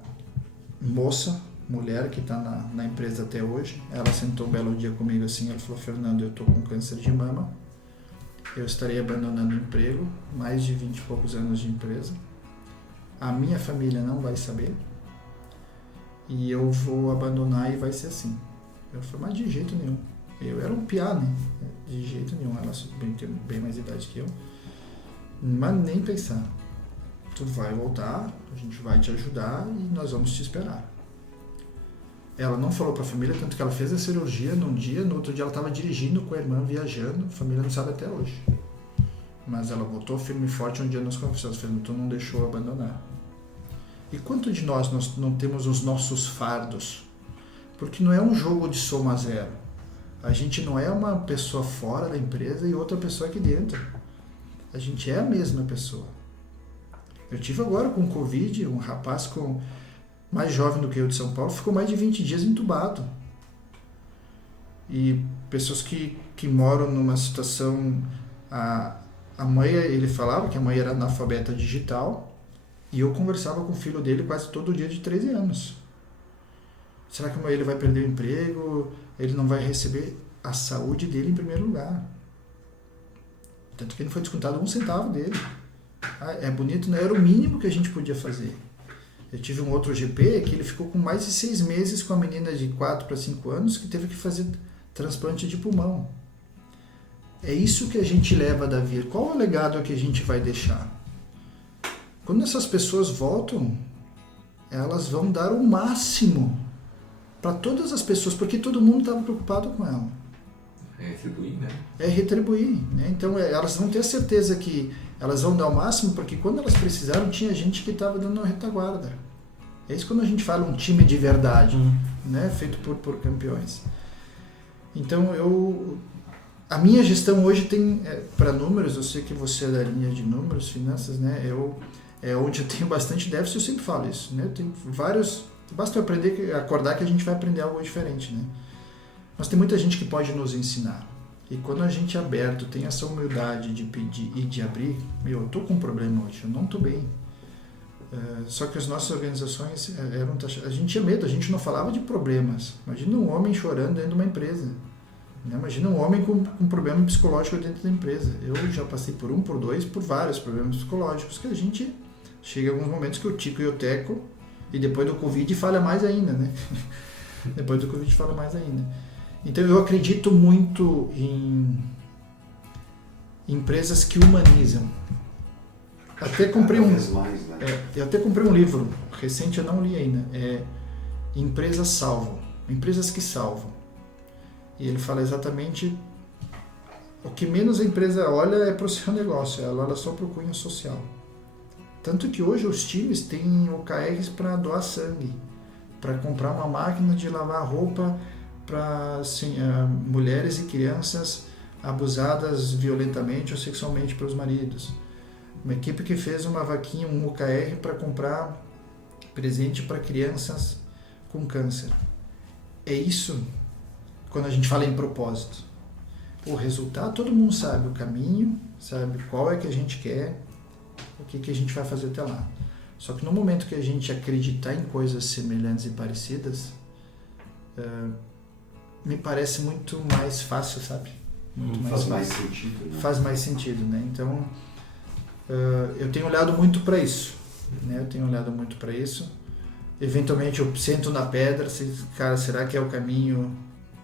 moça, mulher que está na empresa até hoje, ela sentou um belo dia comigo assim, ela falou: Fernando, eu estou com câncer de mama. Eu estarei abandonando o emprego, mais de 20 e poucos anos de empresa. A minha família não vai saber. E eu vou abandonar e vai ser assim. Eu falei, mas de jeito nenhum. Eu era um piá, né? De jeito nenhum, ela tem bem mais idade que eu. Mas nem pensar. Tu vai voltar, a gente vai te ajudar e nós vamos te esperar. Ela não falou pra família, tanto que ela fez a cirurgia num dia, no outro dia ela estava dirigindo com a irmã, viajando, a família não sabe até hoje. Mas ela botou firme e forte um dia nos confessões, tu não deixou abandonar. E quanto de nós não temos os nossos fardos? Porque não é um jogo de soma zero. A gente não é uma pessoa fora da empresa e outra pessoa aqui dentro. A gente é a mesma pessoa. Eu tive agora com Covid, um rapaz mais jovem do que eu de São Paulo, ficou mais de 20 dias entubado. E pessoas que moram numa situação... A mãe, ele falava que a mãe era analfabeta digital e eu conversava com o filho dele quase todo dia de 13 anos. Será que ele vai perder o emprego? Ele não vai receber a saúde dele em primeiro lugar. Tanto que ele foi descontado 1 centavo dele. É bonito, né? Era o mínimo que a gente podia fazer. Eu tive um outro GP que ele ficou com mais de 6 meses com a menina de 4 para 5 anos que teve que fazer transplante de pulmão. É isso que a gente leva da vida. Qual é o legado que a gente vai deixar? Quando essas pessoas voltam, elas vão dar o máximo para todas as pessoas, porque todo mundo estava preocupado com ela. É retribuir, né? É retribuir, né? Então elas vão ter certeza que elas vão dar o máximo, porque quando elas precisaram, tinha gente que estava dando uma retaguarda. É isso quando a gente fala um time de verdade, né? Feito por campeões. Então a minha gestão hoje tem, para números, eu sei que você é da linha de números, finanças, né? É onde eu tenho bastante déficit, eu sempre falo isso, né? Eu tenho vários, basta eu acordar que a gente vai aprender algo diferente, né? Mas tem muita gente que pode nos ensinar. E quando a gente é aberto, tem essa humildade de pedir e de abrir, eu estou com um problema hoje, eu não estou bem. Só que as nossas organizações eram taxadas. A gente tinha medo, a gente não falava de problemas. Imagina um homem chorando dentro de uma empresa. Né? Imagina um homem com um problema psicológico dentro da empresa. Eu já passei por 1, por 2, por vários problemas psicológicos que a gente chega a alguns momentos que eu tico e eu teco, e depois do Covid falha mais ainda, né? Depois do Covid fala mais ainda. Então eu acredito muito em empresas que humanizam. Até comprei eu até comprei um livro recente, eu não li ainda. Empresas salvam, empresas que salvam. E ele fala exatamente o que menos a empresa olha é para o seu negócio, ela olha só para o cunho social. Tanto que hoje os times têm OKRs para doar sangue, para comprar uma máquina de lavar roupa para mulheres e crianças abusadas violentamente ou sexualmente pelos maridos. Uma equipe que fez uma vaquinha, um OKR para comprar presente para crianças com câncer. É isso quando a gente fala em propósito. O resultado, todo mundo sabe o caminho, sabe qual é que a gente quer, o que a gente vai fazer até lá. Só que no momento que a gente acreditar em coisas semelhantes e parecidas, me parece muito mais fácil, sabe? Faz mais sentido, né? Faz mais sentido, né? Então, eu tenho olhado muito para isso, né? Eventualmente eu sento na pedra, cara, será que é o caminho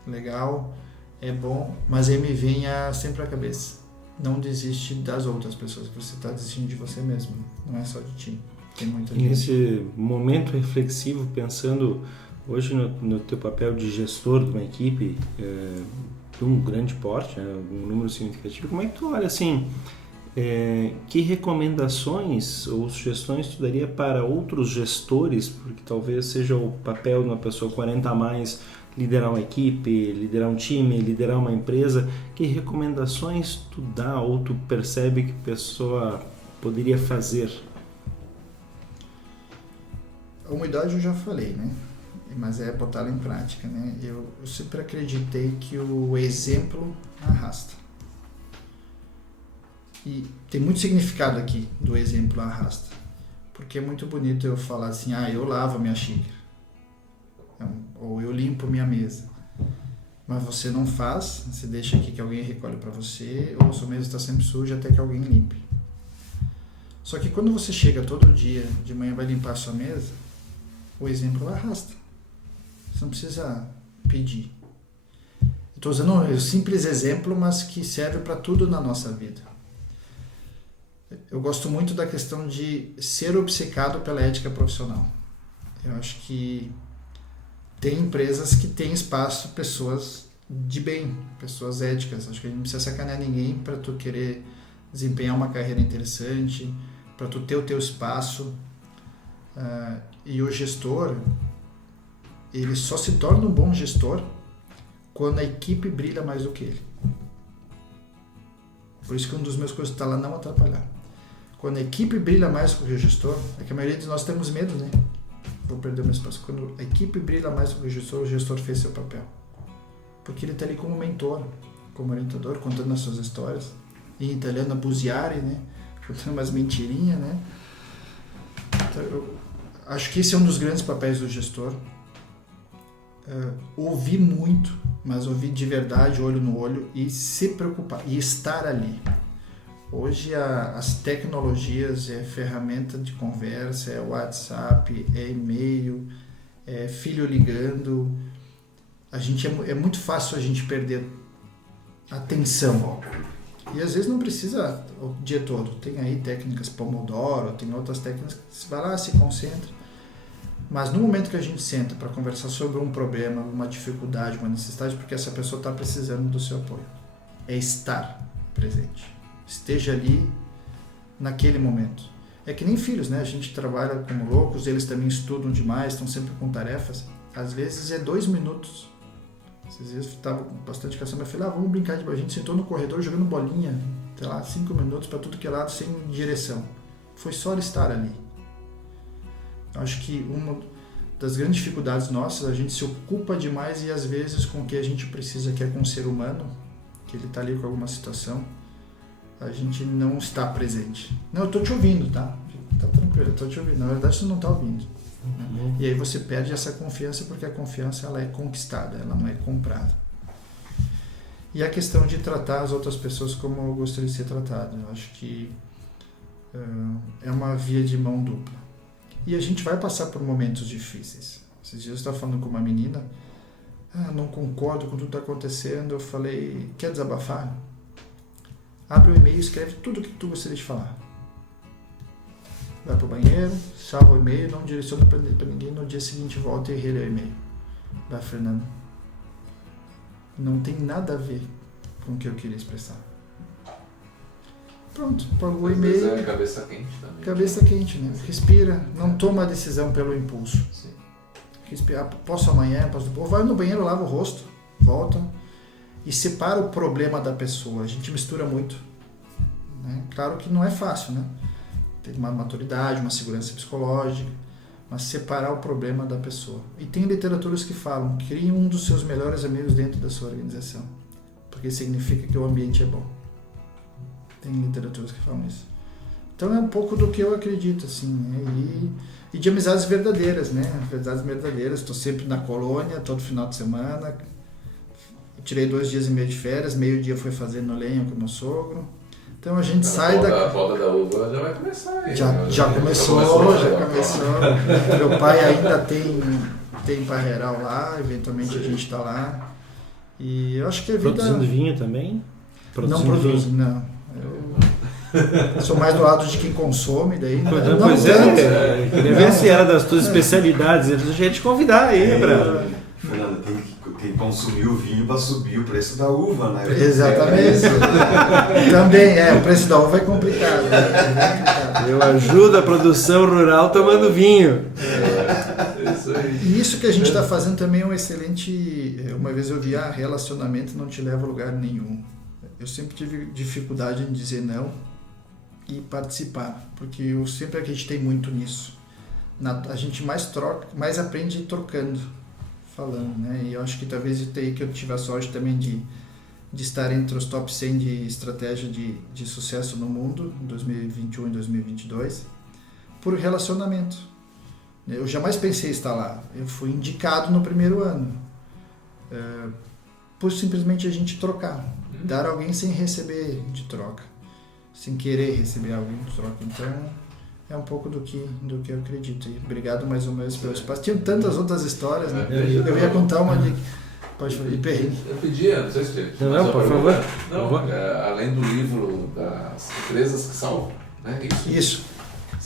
legal? É bom, mas aí me vem sempre à cabeça. Não desiste das outras pessoas, você está desistindo de você mesmo, não é só de ti. Tem muita gente. Nesse momento reflexivo, pensando hoje no teu papel de gestor de uma equipe de um grande porte, né, um número significativo, como é que tu olha assim, que recomendações ou sugestões tu daria para outros gestores, porque talvez seja o papel de uma pessoa 40 a mais, liderar uma equipe, liderar um time, liderar uma empresa, que recomendações tu dá ou tu percebe que a pessoa poderia fazer? A humildade eu já falei, né? Mas é botá-la em prática, né? Eu sempre acreditei que o exemplo arrasta. E tem muito significado aqui do exemplo arrasta. Porque é muito bonito eu falar assim, eu lavo a minha xícara. Ou eu limpo minha mesa. Mas você não faz, você deixa aqui que alguém recolhe para você, ou a sua mesa está sempre suja até que alguém limpe. Só que quando você chega todo dia, de manhã vai limpar a sua mesa, o exemplo arrasta. Você não precisa pedir. Estou usando um simples exemplo, mas que serve para tudo na nossa vida. Eu gosto muito da questão de ser obcecado pela ética profissional. Eu acho que tem empresas que têm espaço, pessoas de bem, pessoas éticas. Acho que a gente não precisa sacanear ninguém para tu querer desempenhar uma carreira interessante, para tu ter o teu espaço. E o gestor, ele só se torna um bom gestor quando a equipe brilha mais do que ele. Por isso que um dos meus coisas está lá, não atrapalhar. Quando a equipe brilha mais do que o gestor, é que a maioria de nós temos medo, né? Vou perder o meu espaço. Quando a equipe brilha mais do que o gestor fez seu papel. Porque ele está ali como mentor, como orientador, contando as suas histórias. Em italiano, abusare, né? Contando umas mentirinhas, né? Então, eu acho que esse é um dos grandes papéis do gestor. Ouvir muito, mas ouvir de verdade, olho no olho, e se preocupar, e estar ali. Hoje as tecnologias, é ferramenta de conversa, é WhatsApp, é e-mail, é filho ligando. É muito fácil a gente perder a atenção. E às vezes não precisa o dia todo. Tem aí técnicas Pomodoro, tem outras técnicas que você vai lá, se concentra. Mas no momento que a gente senta para conversar sobre um problema, uma dificuldade, uma necessidade, porque essa pessoa está precisando do seu apoio. É estar presente. Esteja ali naquele momento. É que nem filhos, né? A gente trabalha como loucos, eles também estudam demais, estão sempre com tarefas. Às vezes é 2 minutos. Às vezes estava com bastante cansaço, minha filha, vamos brincar de bola. A gente sentou no corredor jogando bolinha, sei lá, 5 minutos para tudo que é lado, sem direção. Foi só estar ali. Acho que uma das grandes dificuldades nossas, a gente se ocupa demais e às vezes com o que a gente precisa, que é com o ser humano, que ele está ali com alguma situação, a gente não está presente. Não, eu estou te ouvindo, tá? Tá tranquilo, eu estou te ouvindo. Na verdade, você não está ouvindo. Né? E aí você perde essa confiança, porque a confiança ela é conquistada, ela não é comprada. E a questão de tratar as outras pessoas como eu gostaria de ser tratado. Eu acho que é uma via de mão dupla. E a gente vai passar por momentos difíceis. Esses dias eu estava falando com uma menina, não concordo com tudo que está acontecendo. Eu falei, quer desabafar? Abre o e-mail e escreve tudo o que tu gostaria de falar. Vai pro banheiro, salva o e-mail, não direciona para ninguém, no dia seguinte volta e relê o e-mail. Vai, Fernando. Não tem nada a ver com o que eu queria expressar. Pronto, apagou o e-mail. Cabeça quente também. Cabeça quente, né? Respira, não toma a decisão pelo impulso. Sim. Respira, posso amanhã, ou vai no banheiro, lava o rosto, volta e separa o problema da pessoa. A gente mistura muito. Né? Claro que não é fácil, né? Tem uma maturidade, uma segurança psicológica, mas separar o problema da pessoa. E tem literaturas que falam, crie um dos seus melhores amigos dentro da sua organização, porque significa que o ambiente é bom. Tem literaturas que falam isso. Então é um pouco do que eu acredito, assim, né? E de amizades verdadeiras, né? Amizades verdadeiras. Estou sempre na colônia, todo final de semana. Eu tirei 2 dias e meio de férias, meio-dia fui fazendo lenha com o meu sogro. Então a gente sai da... A poda da uva já vai começar aí. Já começou. Meu pai ainda tem parreiral lá, eventualmente. Sim. A gente está lá. E eu acho que a vida... Produzindo vinho também? Não produzo, não. Eu sou mais do lado de quem consome, daí não pois tanto. Queria ver se era das tuas especialidades. Eu já ia te convidar aí pra... Fernando, tem que consumir o vinho para subir o preço da uva, né? Exatamente. Também, o preço da uva é complicado. Né? Eu ajudo a produção rural tomando vinho. E isso que a gente está fazendo também é um excelente... Uma vez eu vi, relacionamento não te leva a lugar nenhum. Eu sempre tive dificuldade em dizer não e participar, porque eu sempre acreditei muito nisso. A gente mais troca, mais aprende trocando, falando, né? E eu acho que talvez que eu tive a sorte também de estar entre os top 100 de estratégia de sucesso no mundo, em 2021 e 2022, por relacionamento. Eu jamais pensei em estar lá. Eu fui indicado no primeiro ano, por simplesmente a gente trocar. Dar alguém sem receber de troca, sem querer receber alguém de troca. Então é um pouco do que eu acredito. E obrigado mais uma vez pelo espaço. Tinha tantas outras histórias, né? Eu ia contar uma de Pode falar de perrengue. Eu pedia, não sei se Não, por favor. Não, Por favor. além do livro das empresas que salvam, né? Isso.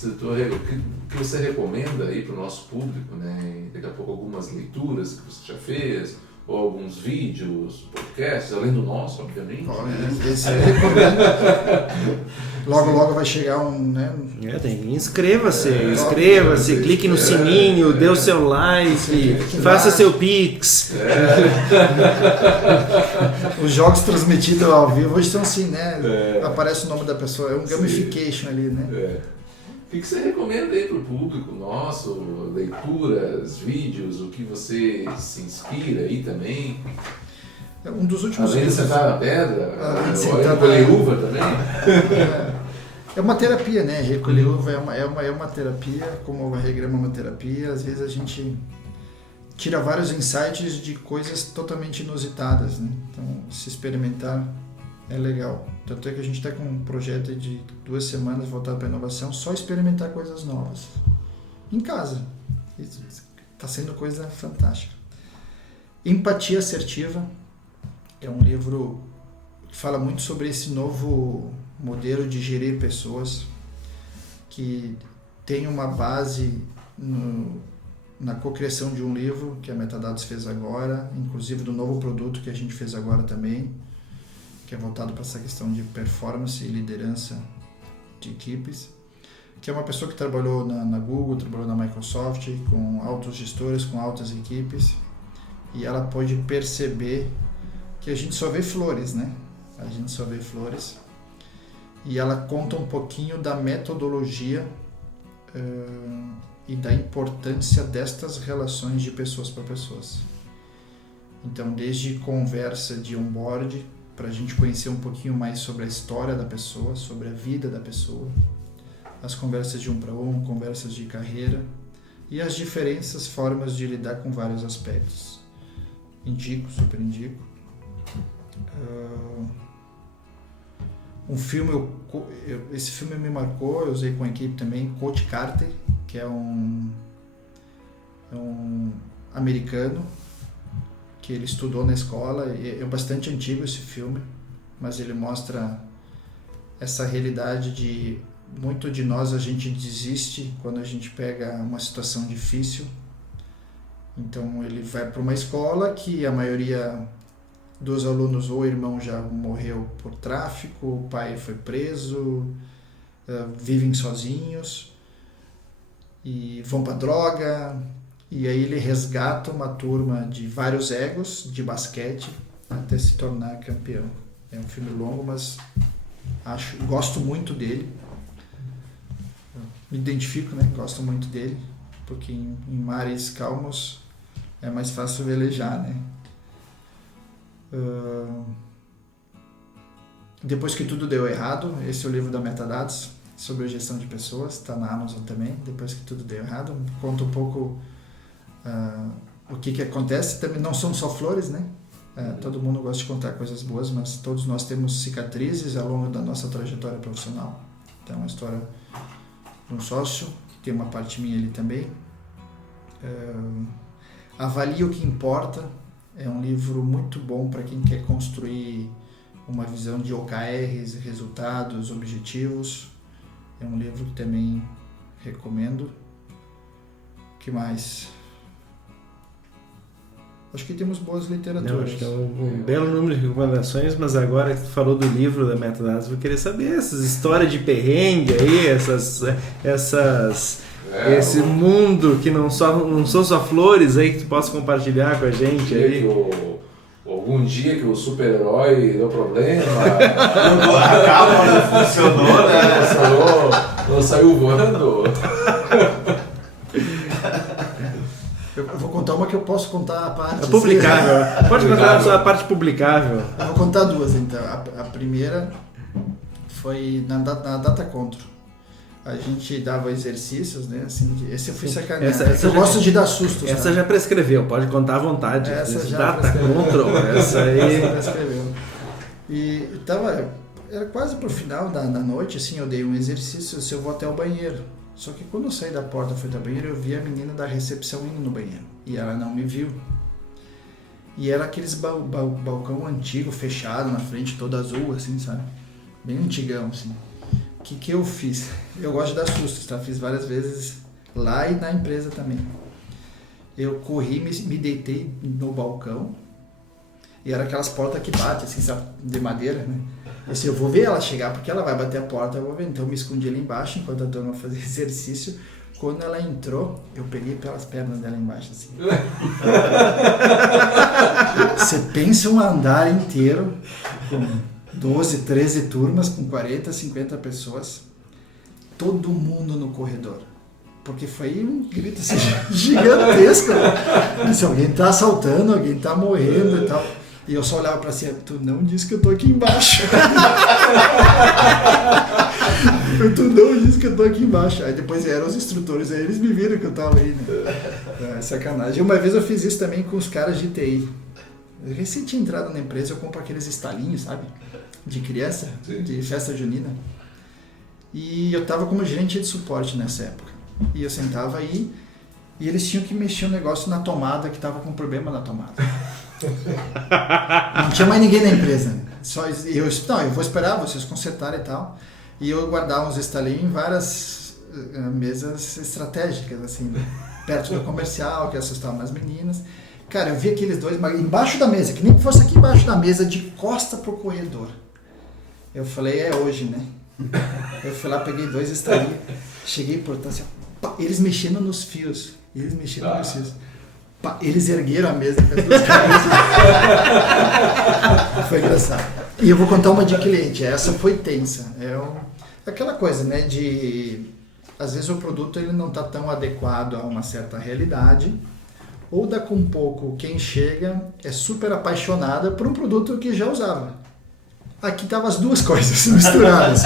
O que você recomenda aí para o nosso público, né? E daqui a pouco algumas leituras que você já fez, ou alguns vídeos, podcasts, além do nosso, obviamente. Esse eu recomendo. Logo vai chegar um, né? Inscreva-se, inscreva-se, clique no sininho, dê o seu like, faça seu pix. Os jogos transmitidos ao vivo hoje são assim, né? Aparece o nome da pessoa, é um gamification ali, né? O que você recomenda aí para o público nosso? Leituras, vídeos, o que você se inspira aí também? Um dos últimos Além de livros. sentar na pedra, Além de olha, sentar colher na- uva também? É uma terapia, né? Recolher uva é uma terapia, como a regra é uma terapia. Às vezes a gente tira vários insights de coisas totalmente inusitadas, né? Então, se experimentar é legal. Tanto é que a gente está com um projeto de 2 semanas voltado para inovação, só experimentar coisas novas. Em casa. Está sendo coisa fantástica. Empatia Assertiva é um livro que fala muito sobre esse novo modelo de gerir pessoas, que tem uma base na cocriação de um livro que a Metadados fez agora, inclusive do novo produto que a gente fez agora também, que é voltado para essa questão de performance e liderança de equipes, que é uma pessoa que trabalhou na Google, trabalhou na Microsoft, com altos gestores, com altas equipes, e ela pode perceber que a gente só vê flores, né? A gente só vê flores. E ela conta um pouquinho da metodologia e da importância destas relações de pessoas para pessoas. Então, desde conversa de onboard, para a gente conhecer um pouquinho mais sobre a história da pessoa, sobre a vida da pessoa, as conversas de 1 para 1, conversas de carreira e as diferentes formas de lidar com vários aspectos. Indico, super indico. Um filme, esse filme me marcou, eu usei com a equipe também, Coach Carter, que é um americano que ele estudou na escola. É bastante antigo esse filme, mas ele mostra essa realidade de muito de nós a gente desiste quando a gente pega uma situação difícil. Então ele vai para uma escola que a maioria dos alunos ou o irmão já morreu por tráfico, o pai foi preso, vivem sozinhos e vão para droga. E aí ele resgata uma turma de vários egos de basquete até se tornar campeão. É um filme longo, mas gosto muito dele. Me identifico, né? Gosto muito dele, porque em mares calmos é mais fácil velejar, né? Depois que tudo deu errado, esse é o livro da Metadados, sobre a gestão de pessoas, está na Amazon também. Depois que tudo deu errado, conta um pouco o que acontece. Também não são só flores, né? Todo mundo gosta de contar coisas boas, mas todos nós temos cicatrizes ao longo da nossa trajetória profissional. Então, é uma história de um sócio, que tem uma parte minha ali também. Avalie o que importa. É um livro muito bom para quem quer construir uma visão de OKRs, resultados, objetivos. É um livro que também recomendo. O que mais? Acho que temos boas literaturas. Não, acho que é um belo número de recomendações, mas agora que tu falou do livro da Metadados, vou querer saber essas histórias de perrengue aí, esse mundo que não são só flores aí que tu possa compartilhar com a gente aí. Algum dia que o super-herói deu problema, A capa não funcionou, né? não saiu voando. Eu vou contar uma que eu posso contar a parte. É publicável. Pode contar só a parte publicável. Eu vou contar duas, então. A primeira foi na Data Contro. A gente dava exercícios, né? Assim, esse eu fui sacanear. Eu gosto de dar sustos. Essa já prescreveu, pode contar à vontade. Essa já Data prescreveu. Control, essa aí. Essa prescreveu. E era quase pro final da noite, assim, eu dei um exercício, se eu vou até o banheiro. Só que quando eu saí da porta e fui até o banheiro, eu vi a menina da recepção indo no banheiro. E ela não me viu. E era aqueles balcão antigo, fechado, na frente, todo azul, assim, sabe? Bem antigão, assim. O que eu fiz? Eu gosto de dar sustos, tá? Fiz várias vezes lá e na empresa também. Eu corri, me deitei no balcão, e era aquelas portas que batem, assim, sabe? De madeira, né? Eu disse, eu vou ver ela chegar, porque ela vai bater a porta, eu vou ver. Então eu me escondi ali embaixo, enquanto a turma fazia exercício. Quando ela entrou, eu peguei pelas pernas dela embaixo, assim. Você pensa um andar inteiro, com 12, 13 turmas, com 40, 50 pessoas, todo mundo no corredor. Porque foi um grito assim, gigantesco. Se alguém tá assaltando, alguém tá morrendo e tal. E eu só olhava pra cima, tu não disse que eu tô aqui embaixo. Tu não disse que eu tô aqui embaixo. Aí depois eram os instrutores, aí eles me viram que eu tava aí, né? É sacanagem. Uma vez eu fiz isso também com os caras de TI. Eu recém tinha entrado na empresa, eu compro aqueles estalinhos, sabe? De criança, de festa junina. E eu tava como gerente de suporte nessa época. E eu sentava aí, e eles tinham que mexer um negócio na tomada, que tava com problema na tomada. Não tinha mais ninguém na empresa. Eu vou esperar vocês consertarem e tal. E eu guardava uns estalinhos em várias mesas estratégicas, assim, perto do comercial, que assustavam as meninas. Cara, eu vi aqueles dois embaixo da mesa, que nem que fosse aqui embaixo da mesa, de costa pro corredor. Eu falei, é hoje, né? Eu fui lá, peguei 2 estalinhos, cheguei por assim, eles mexendo nos fios. Eles ergueram a mesa com as 2 cabeças. Foi engraçado. E eu vou contar uma de cliente. Essa foi tensa. Aquela coisa, né? Às vezes o produto ele não está tão adequado a uma certa realidade. Ou daqui um pouco quem chega é super apaixonada por um produto que já usava. Aqui estavam as 2 coisas misturadas.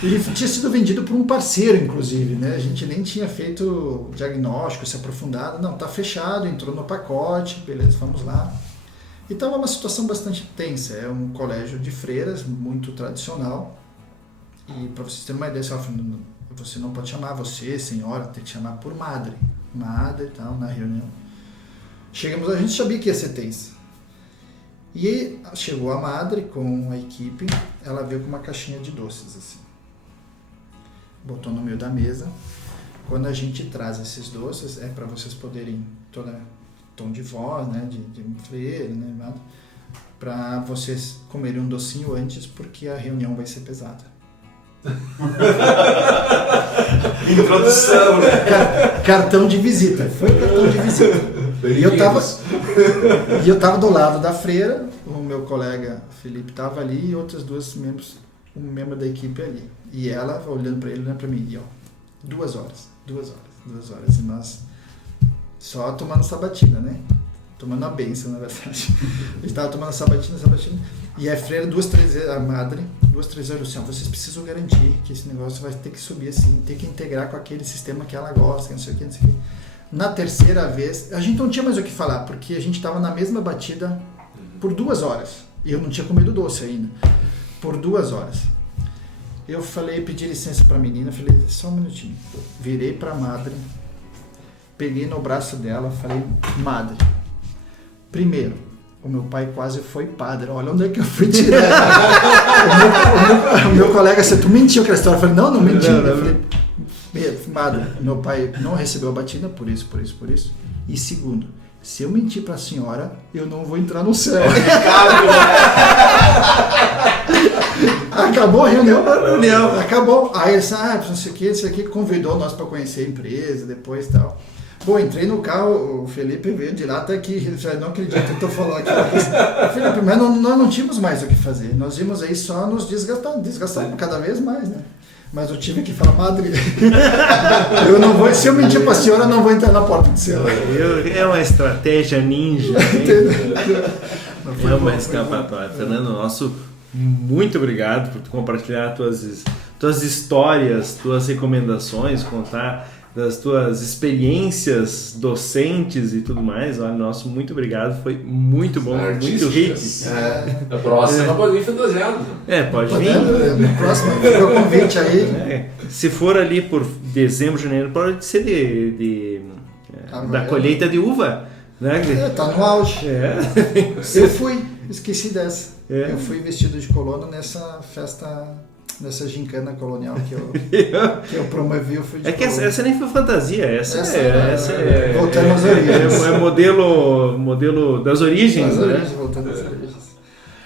Ele tinha sido vendido por um parceiro, inclusive, né? A gente nem tinha feito diagnóstico, se aprofundado. Não, tá fechado, entrou no pacote, beleza, vamos lá. E estava uma situação bastante tensa. É um colégio de freiras, muito tradicional. E para vocês terem uma ideia, você não pode chamar você, senhora, tem que chamar por madre. Madre e tal, na reunião. Chegamos, a gente sabia que ia ser tensa. E chegou a madre com a equipe, ela veio com uma caixinha de doces, assim. Botou no meio da mesa. Quando a gente traz esses doces, é para vocês poderem, tom de voz, né, de freira, né, para vocês comerem um docinho antes, porque a reunião vai ser pesada. Introdução, né? Cartão de visita. Foi cartão de visita. E eu tava do lado da freira, o meu colega Felipe tava ali e outras 2 membros, um membro da equipe ali. E ela olhando para ele, olhando para mim, e ó, 2 horas. E nós só tomando sabatina, né? Tomando a bênção, na verdade. A gente tava tomando sabatina. E a freira, 2, 3 vezes, a madre, 2, 3 vezes, assim, ó, vocês precisam garantir que esse negócio vai ter que subir assim, ter que integrar com aquele sistema que ela gosta, não sei o que. Na terceira vez, a gente não tinha mais o que falar, porque a gente estava na mesma batida por 2 horas. E eu não tinha comido doce ainda. Por 2 horas. Eu pedi licença para a menina, falei, só um minutinho. Virei para a madre, peguei no braço dela, falei, madre, primeiro, o meu pai quase foi padre, olha onde é que eu fui tirar. o meu colega disse, tu mentiu aquela história. Eu falei, não menti. Eu falei, madre, meu pai não recebeu a batida por isso. E segundo, se eu mentir para a senhora, eu não vou entrar no céu. Acabou a reunião. Acabou. Aí ele disse, não sei o que, convidou nós para conhecer a empresa, depois e tal. Bom, entrei no carro, o Felipe veio de lá até aqui, ele falou, não acredito que eu estou falando aqui. Felipe, mas nós não tínhamos mais o que fazer, nós íamos aí só nos desgastando cada vez mais, né? Mas eu tive que falar, madre, eu não vou, se eu mentir para a senhora, eu não vou entrar na porta do céu. É uma estratégia ninja. É uma escapatória. Fernando, nosso muito obrigado por compartilhar tuas histórias, tuas recomendações, contar das tuas experiências docentes e tudo mais. Olha, nosso muito obrigado, foi muito bom, muito rico. Na próxima pode vir fantasiado. Pode vir. Na próxima, fica o convite aí. Se for ali por dezembro, janeiro, pode ser da colheita de uva. Né? Tá no auge. Eu fui, esqueci dessa. É. Eu fui vestido de colono nessa festa, nessa gincana colonial que eu promovi. Eu fui de É que colono. essa nem foi fantasia, essa é voltando às origens. É modelo das origens, As né? origens, voltando às origens.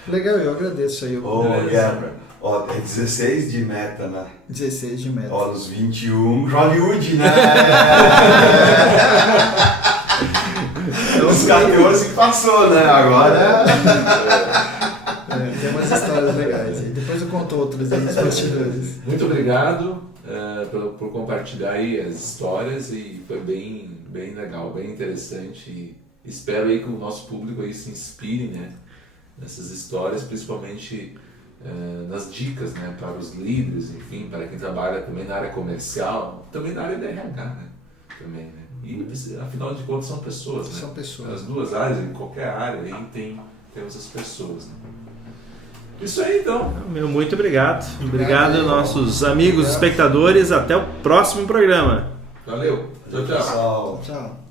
Legal, eu agradeço aí. Ô, Guerra, ó, é 16 de meta, né? 16 de meta. Ó, nos 21, Hollywood, né? Os 14 que passou, né? Agora... Tem umas histórias legais aí. Depois eu conto outras aí nos bastidores. Muito obrigado por compartilhar aí as histórias e foi bem legal, bem interessante. E espero aí que o nosso público aí se inspire, né, nessas histórias, principalmente nas dicas, né, para os líderes, enfim, para quem trabalha também na área comercial, também na área da RH, né, também, né. E afinal de contas são pessoas, né? São pessoas. As duas áreas, em qualquer área aí temos as pessoas, né. Isso aí então. Muito obrigado. Obrigado, nossos amigos espectadores. Até o próximo programa. Valeu. Tchau, tchau. Pessoal. Tchau.